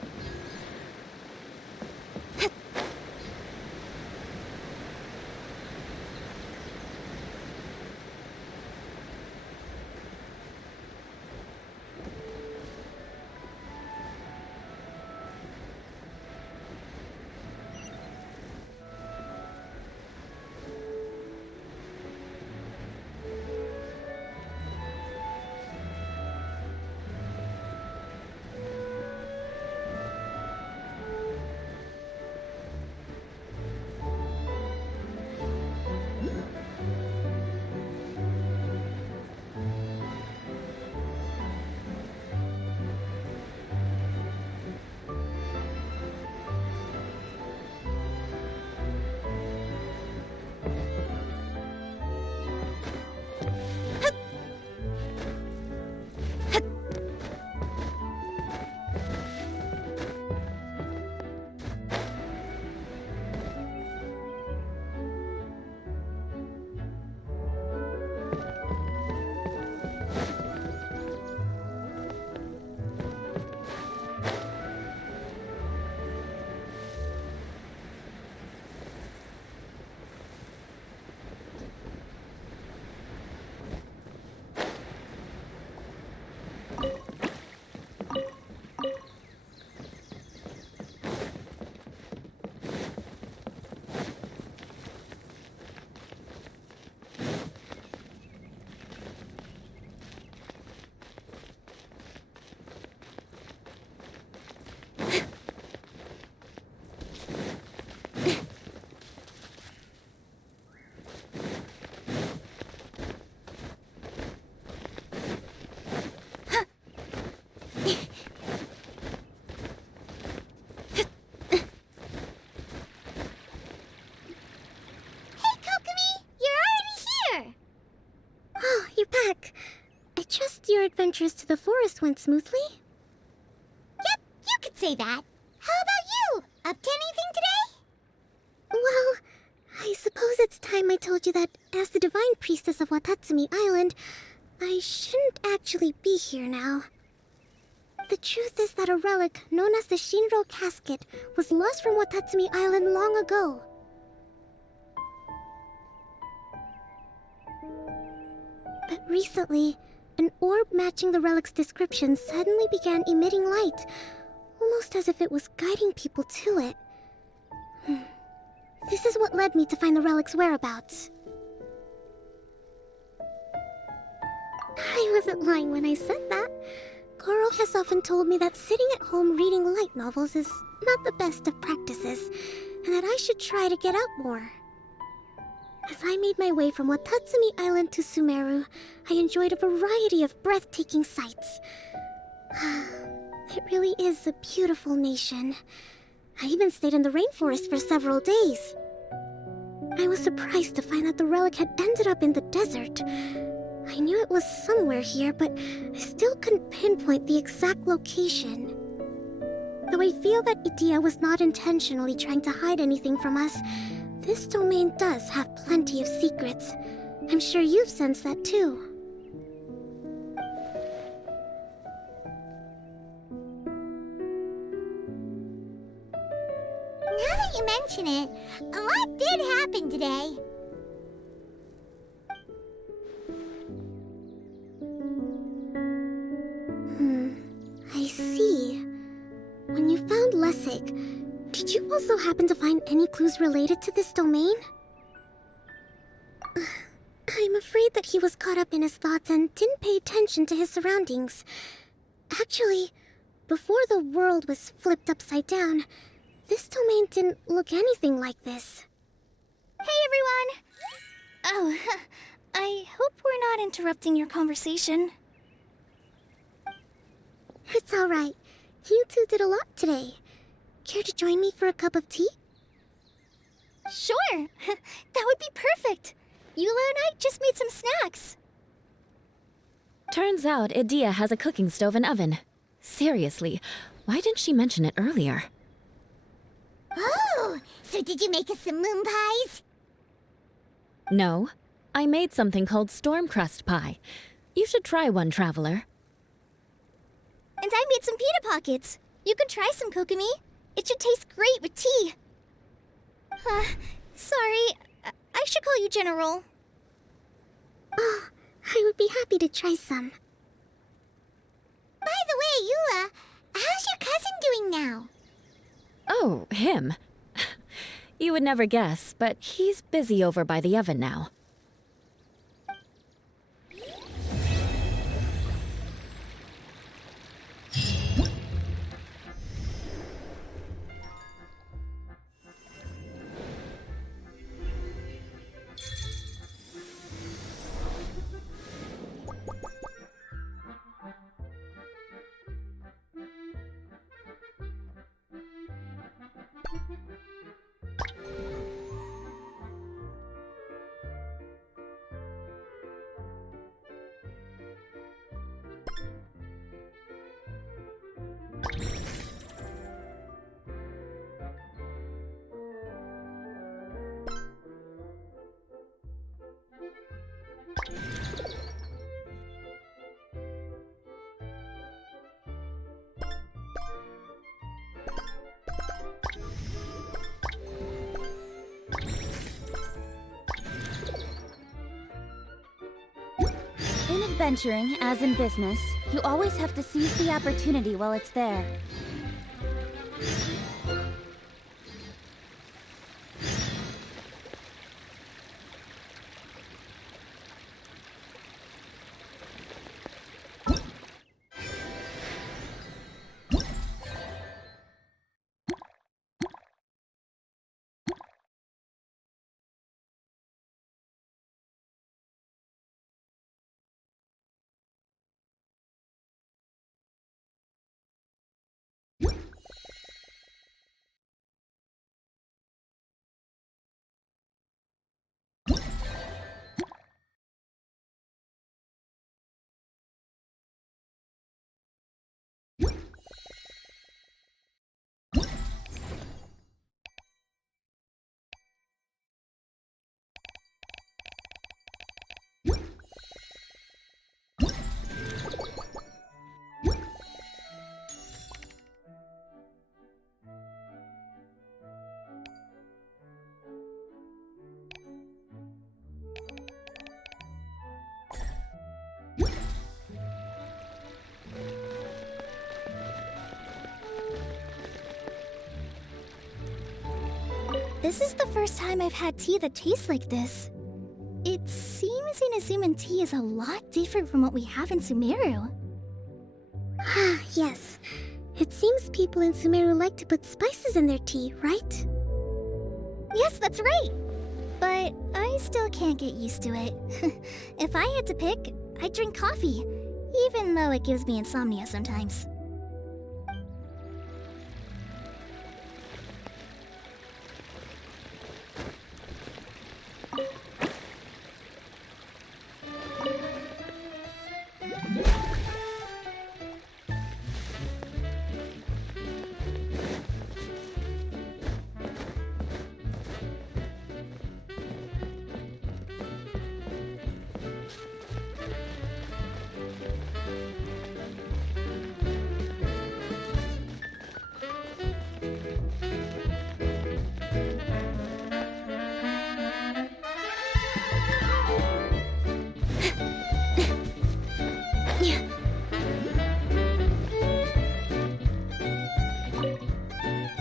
adventures to the forest went smoothly? Yep, you could say that. How about you? Up to anything today? Well, I suppose it's time I told you that as the Divine Priestess of Watatsumi Island, I shouldn't actually be here now. The truth is that a relic known as the Shinro Casket was lost from Watatsumi Island long ago. But recently, an orb matching the relic's description suddenly began emitting light, almost as if it was guiding people to it. This is what led me to find the relic's whereabouts. I wasn't lying when I said that. Goro has often told me that sitting at home reading light novels is not the best of practices, and that I should try to get out more. As I made my way from Watatsumi Island to Sumeru, I enjoyed a variety of breathtaking sights. It really is a beautiful nation. I even stayed in the rainforest for several days. I was surprised to find that the relic had ended up in the desert. I knew it was somewhere here, but I still couldn't pinpoint the exact location. Though I feel that Idia was not intentionally trying to hide anything from us, this domain does have plenty of secrets. I'm sure you've sensed that too. Now that you mention it, a lot did happen today. I see. When you found Lessig, did you also happen to find any clues related to this domain? I'm afraid that he was caught up in his thoughts and didn't pay attention to his surroundings. Actually, before the world was flipped upside down, this domain didn't look anything like this. Hey everyone! Oh, I hope we're not interrupting your conversation. It's alright. You two did a lot today. Care to join me for a cup of tea? Sure! That would be perfect! Eula and I just made some snacks. Turns out Idia has a cooking stove and oven. Seriously, why didn't she mention it earlier? Oh, so did you make us some moon pies? No, I made something called storm crust pie. You should try one, traveler. And I made some pita pockets. You could try some, Kokomi. It should taste great with tea. Sorry. I should call you General. Oh, I would be happy to try some. By the way, Eula, how's your cousin doing now? Oh, him. You would never guess, but he's busy over by the oven now. In adventuring, as in business, you always have to seize the opportunity while it's there. This is the first time I've had tea that tastes like this. It seems Inazuman tea is a lot different from what we have in Sumeru. Yes. It seems people in Sumeru like to put spices in their tea, right? Yes, that's right. But I still can't get used to it. If I had to pick, I'd drink coffee, even though it gives me insomnia sometimes.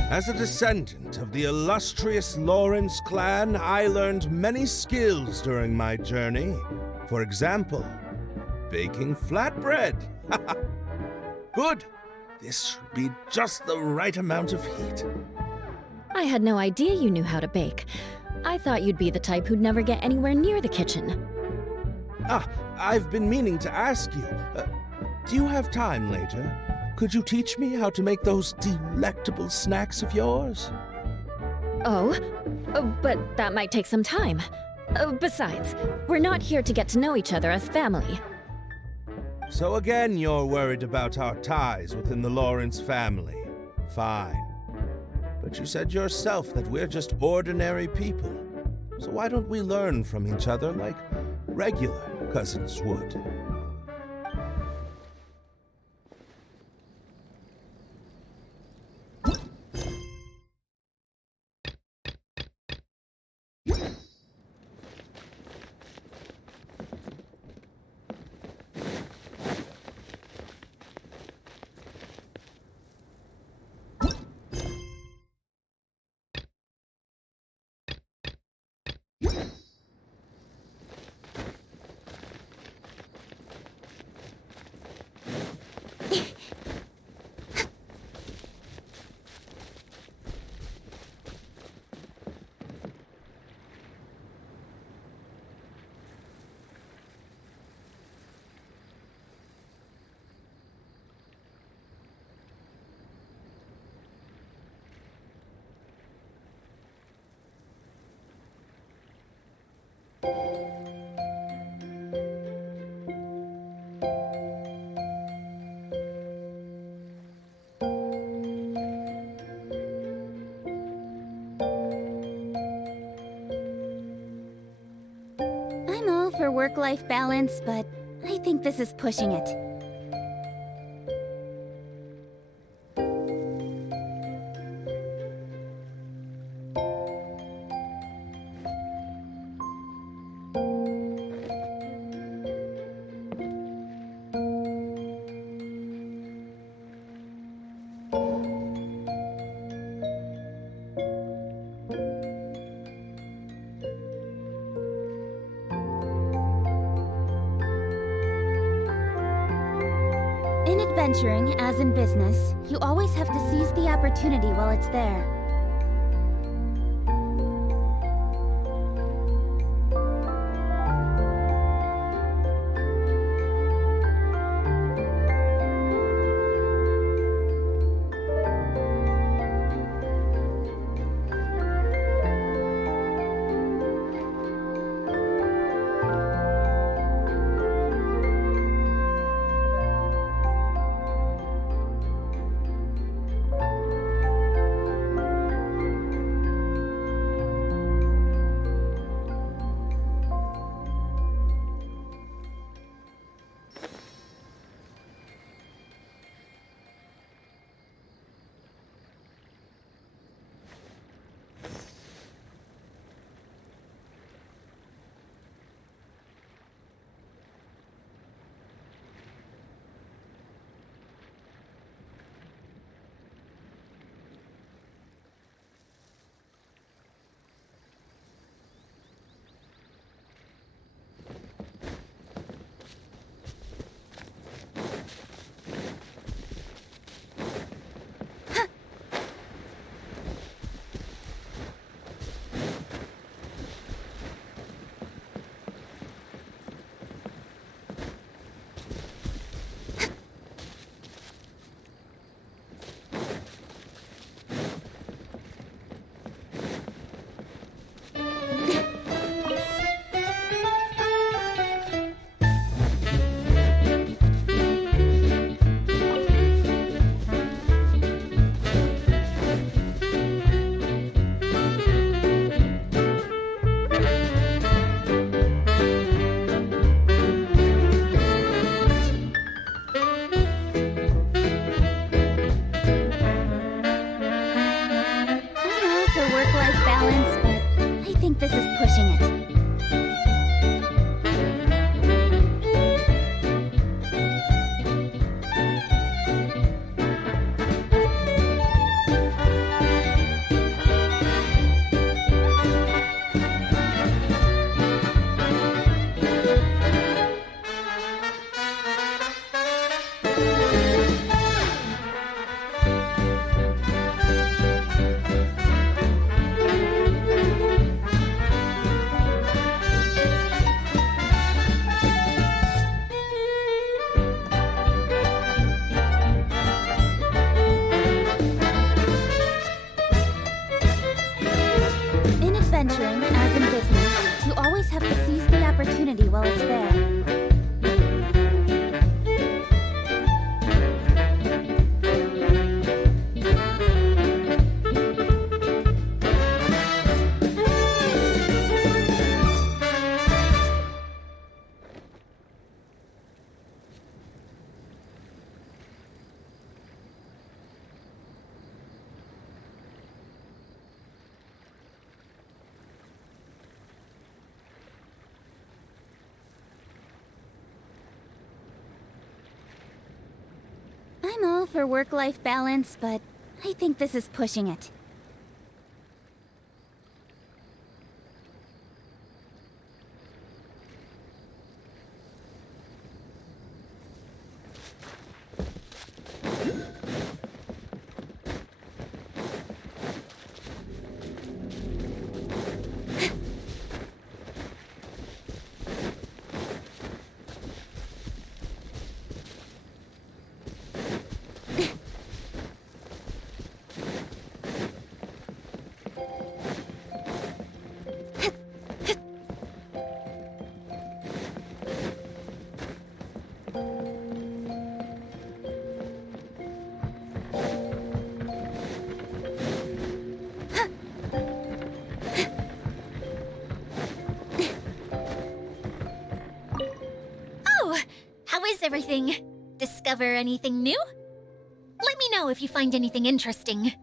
As a descendant of the illustrious Lawrence clan, I learned many skills during my journey. For example, baking flatbread. Good. This should be just the right amount of heat. I had no idea you knew how to bake. I thought you'd be the type who'd never get anywhere near the kitchen. I've been meaning to ask you. Do you have time later? Could you teach me how to make those delectable snacks of yours? Oh, but that might take some time. Besides, we're not here to get to know each other as family. So again, you're worried about our ties within the Lawrence family. Fine. But you said yourself that we're just ordinary people. So why don't we learn from each other like regular cousins would? I'm all for work-life balance, but I think this is pushing it. In adventuring, as in business, you always have to seize the opportunity while it's there. balance, but I think this is pushing it. In adventuring, as in business, you always have to seize the opportunity while it's there. I'm all for work-life balance, but I think this is pushing it. Oh, how is everything? Discover anything new? Let me know if you find anything interesting.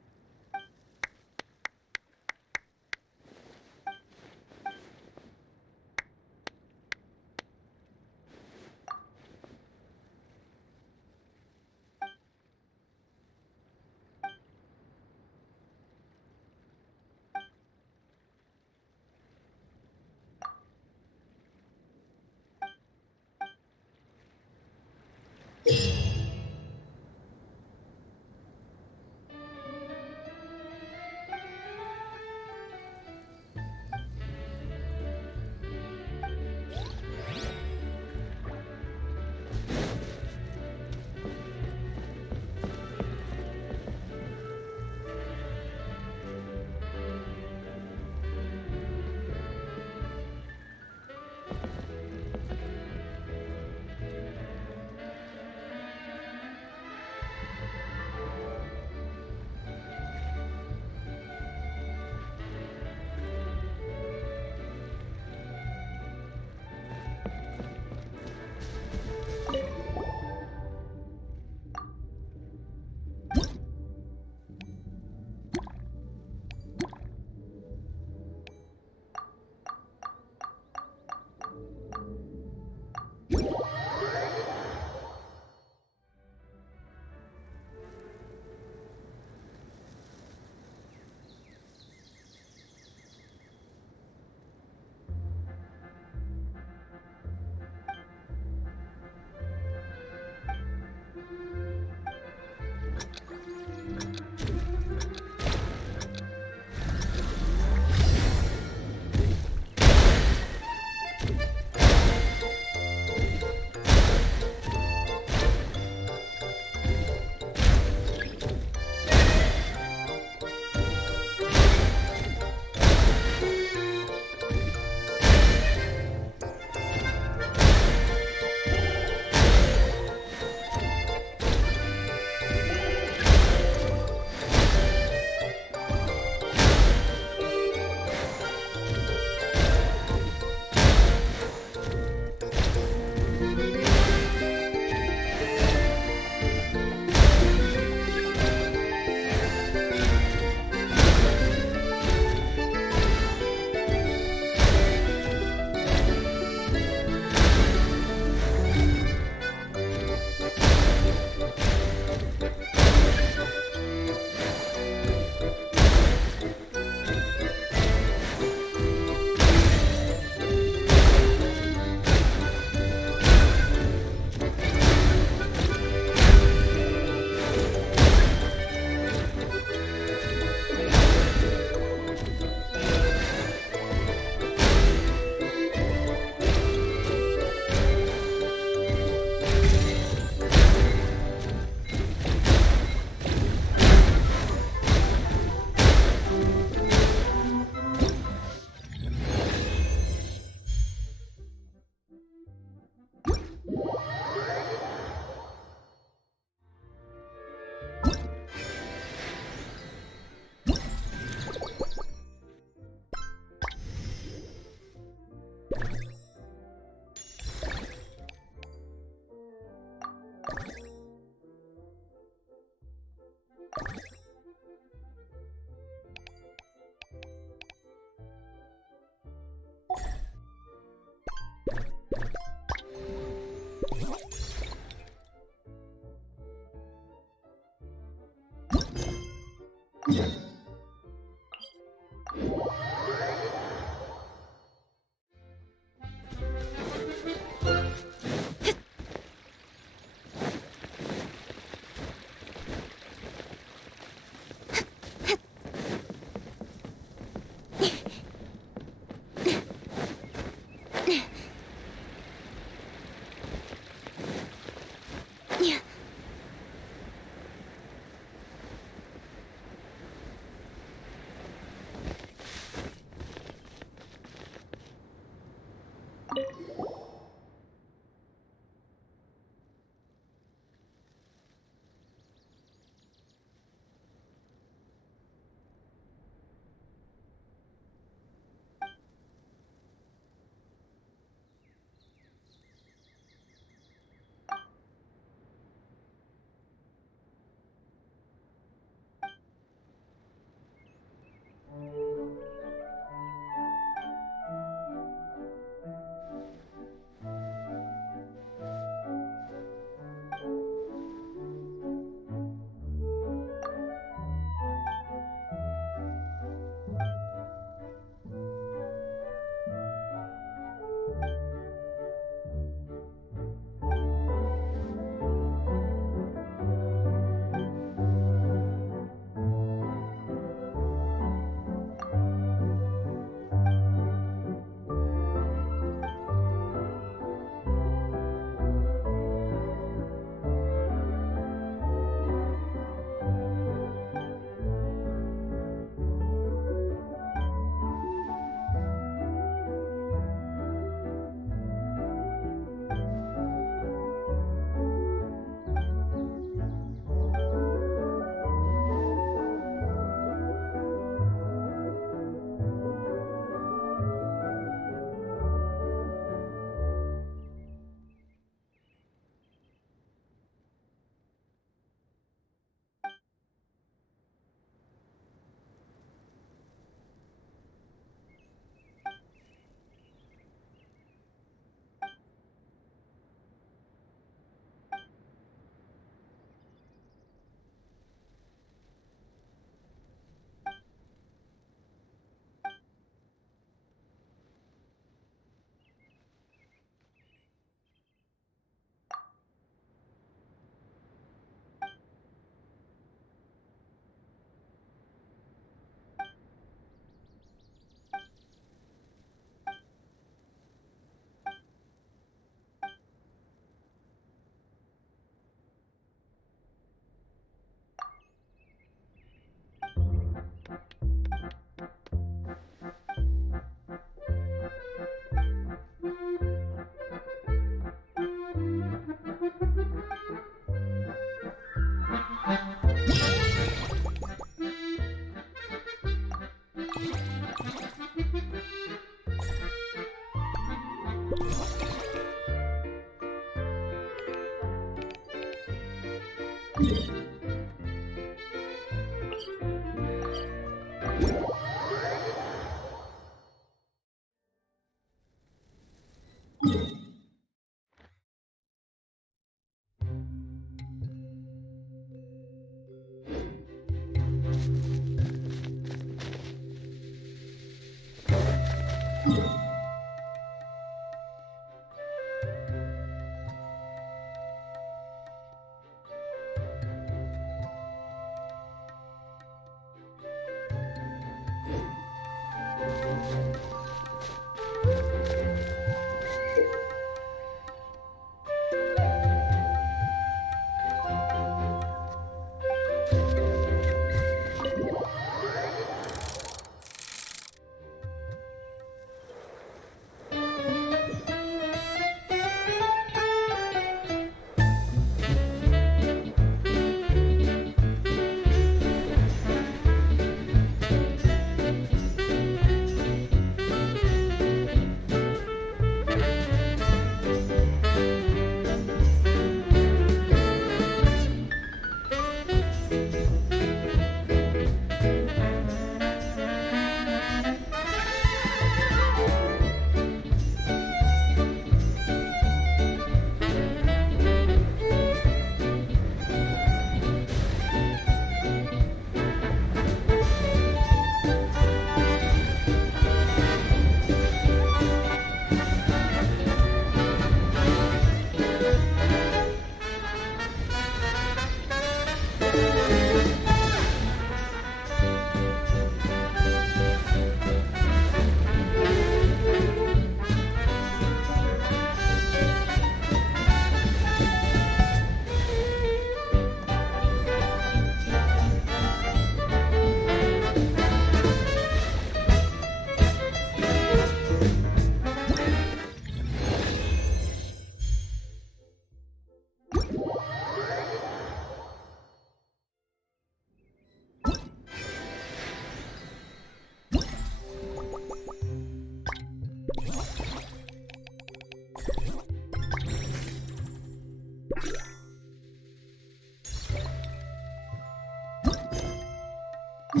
I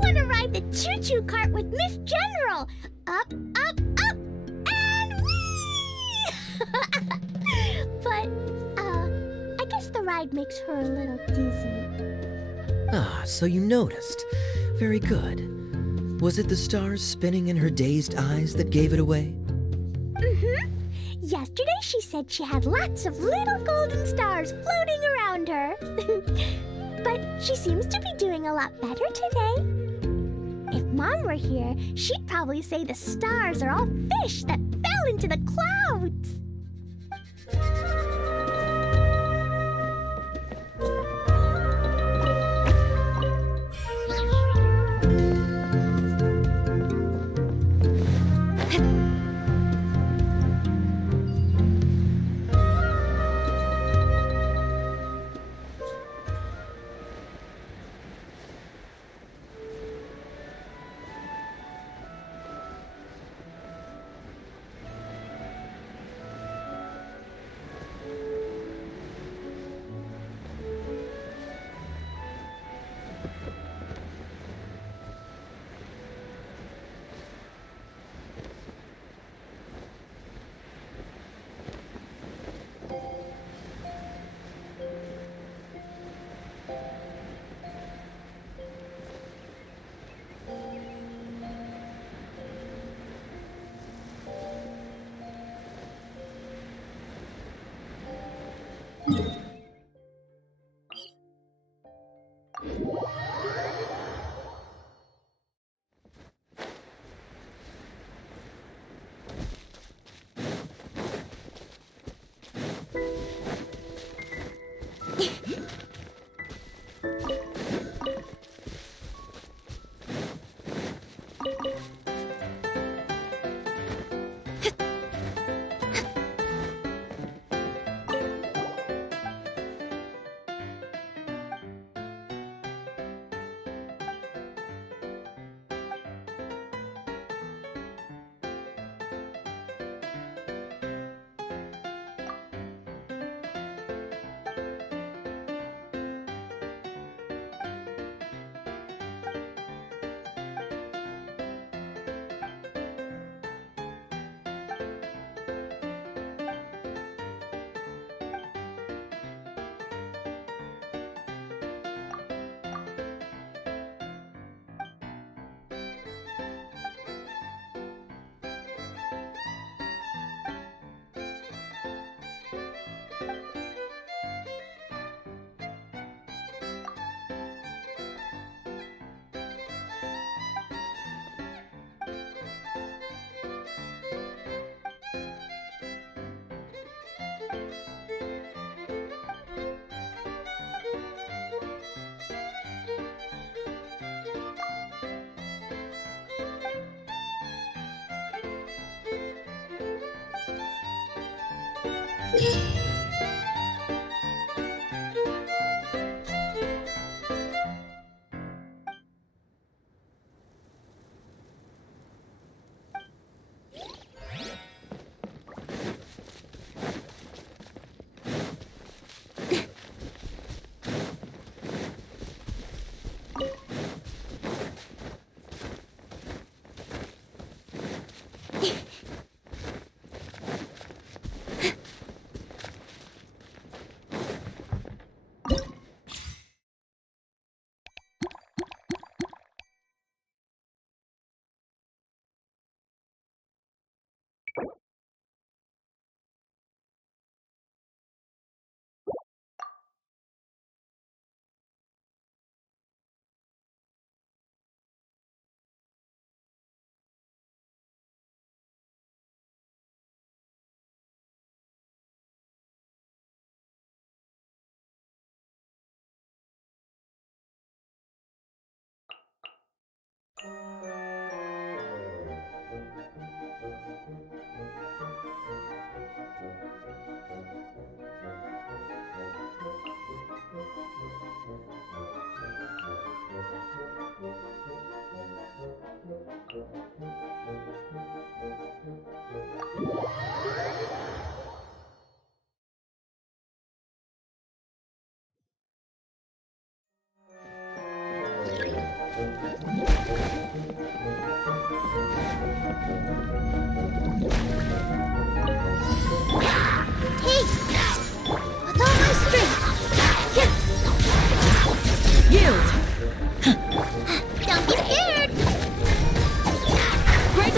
want to ride the choo-choo cart with Miss General. Up, up, up, and whee! But, I guess the ride makes her a little dizzy. Ah, so you noticed. Very good. Was it the stars spinning in her dazed eyes that gave it away? Mm-hmm. Yesterday she said she had lots of little golden stars floating around her. But she seems to be doing a lot better today. If Mom were here, she'd probably say the stars are all fish that fell into the clouds.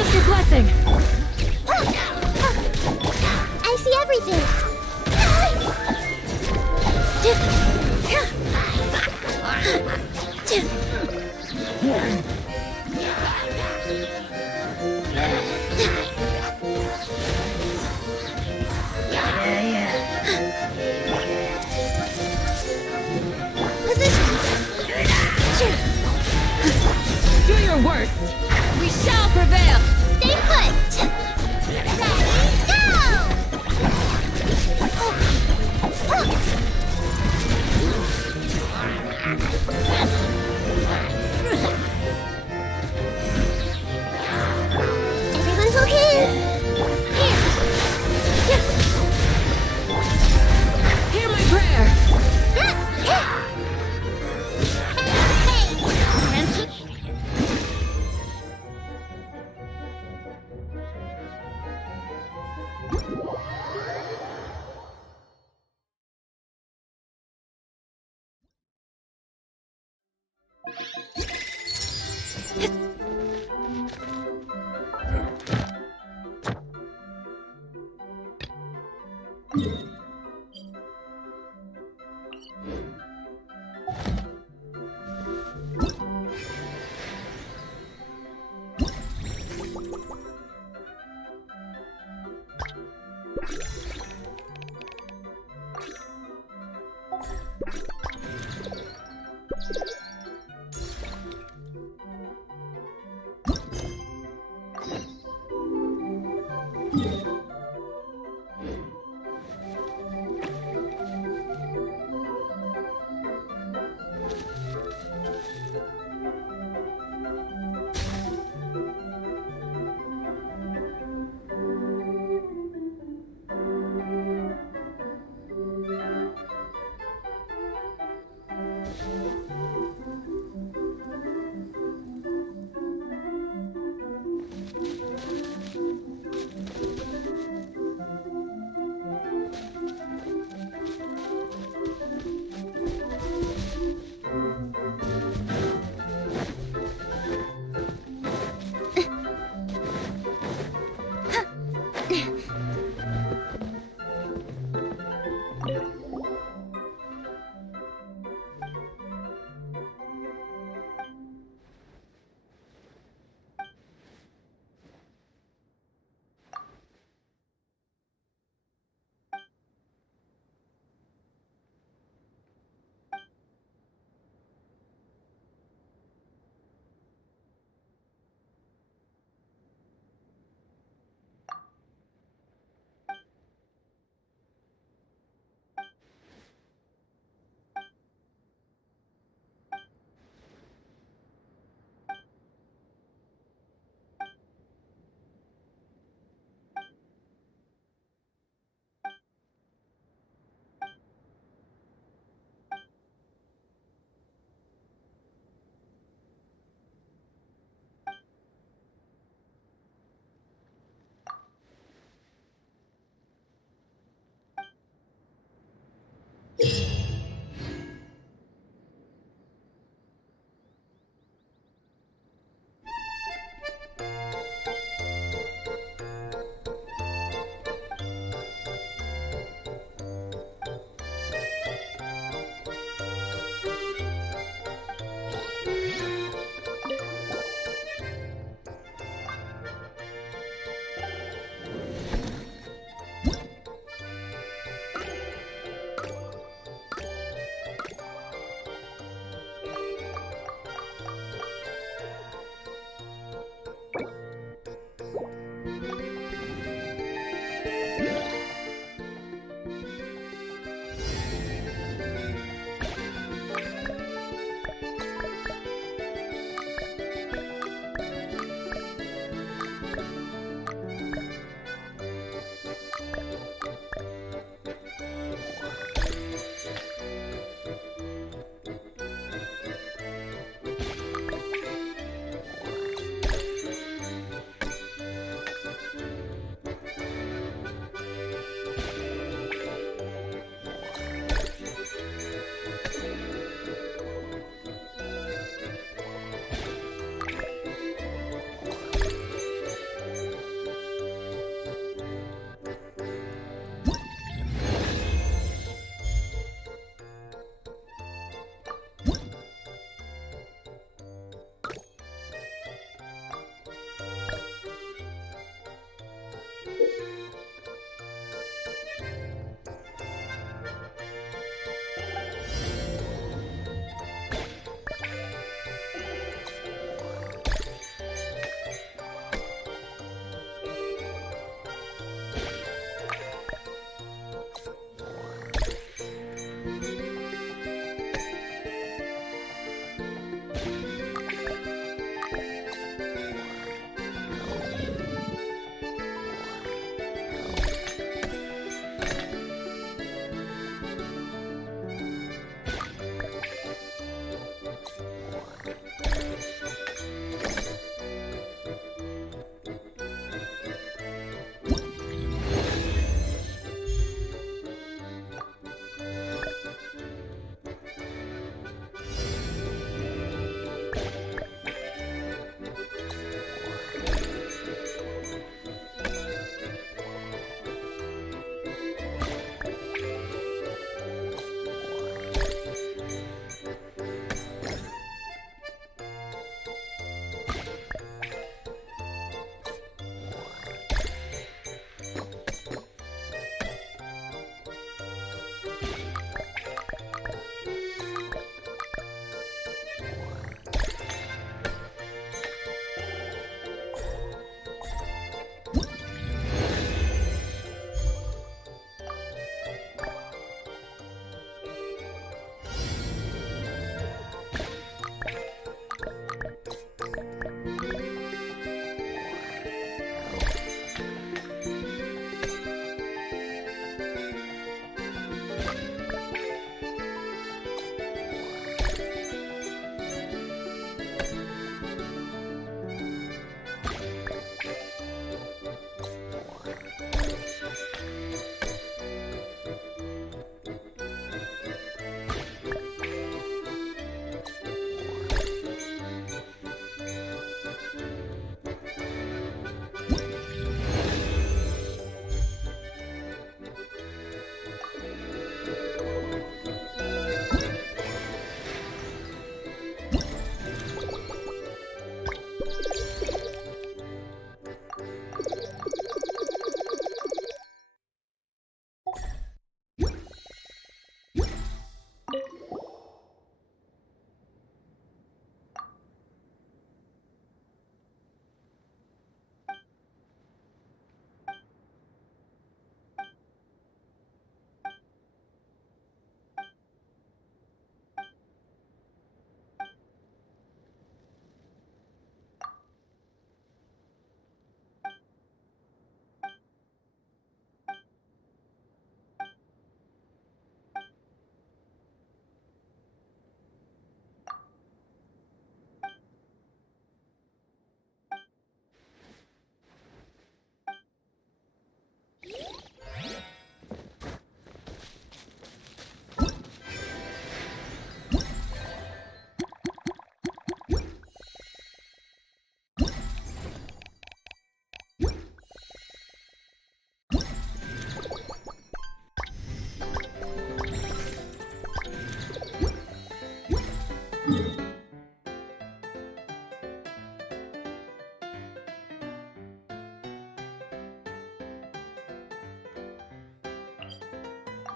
Cast your blessing! I see everything. Do your worst! We shall prevail! Stay put. Ready, go! Everyone's okay. Hear my prayer!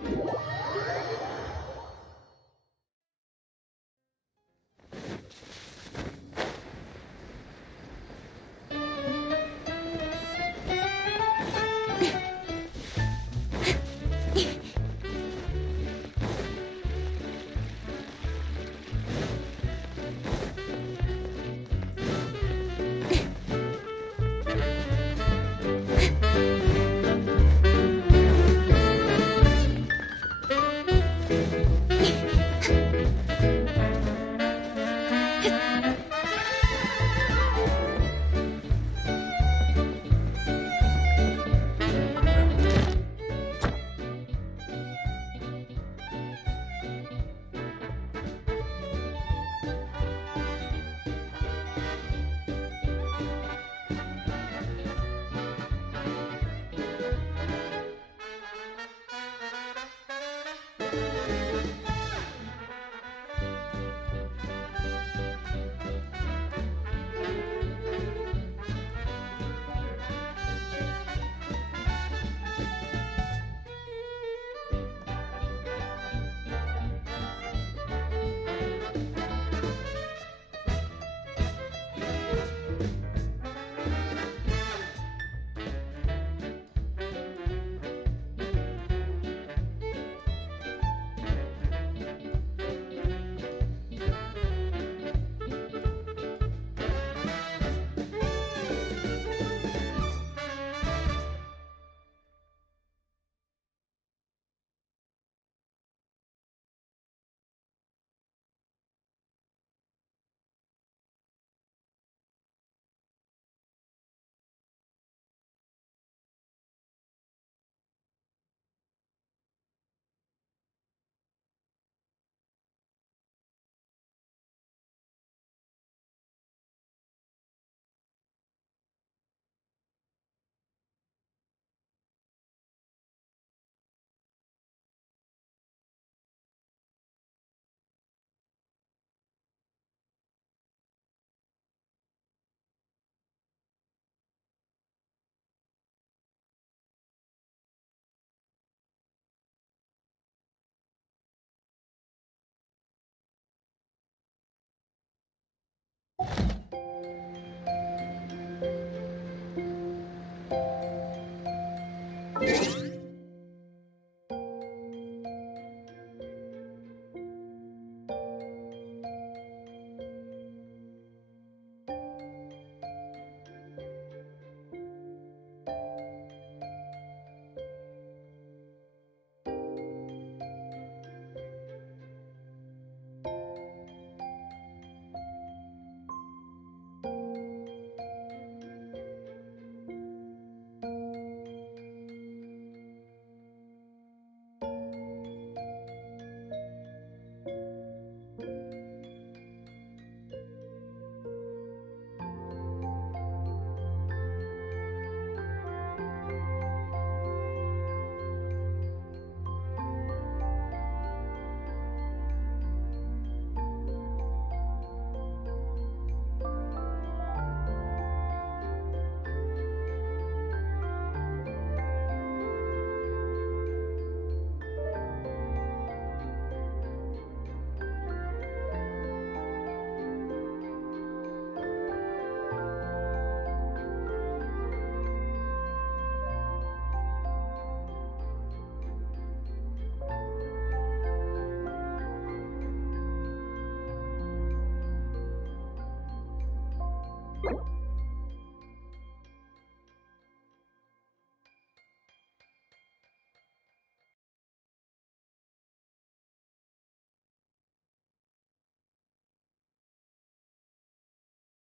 you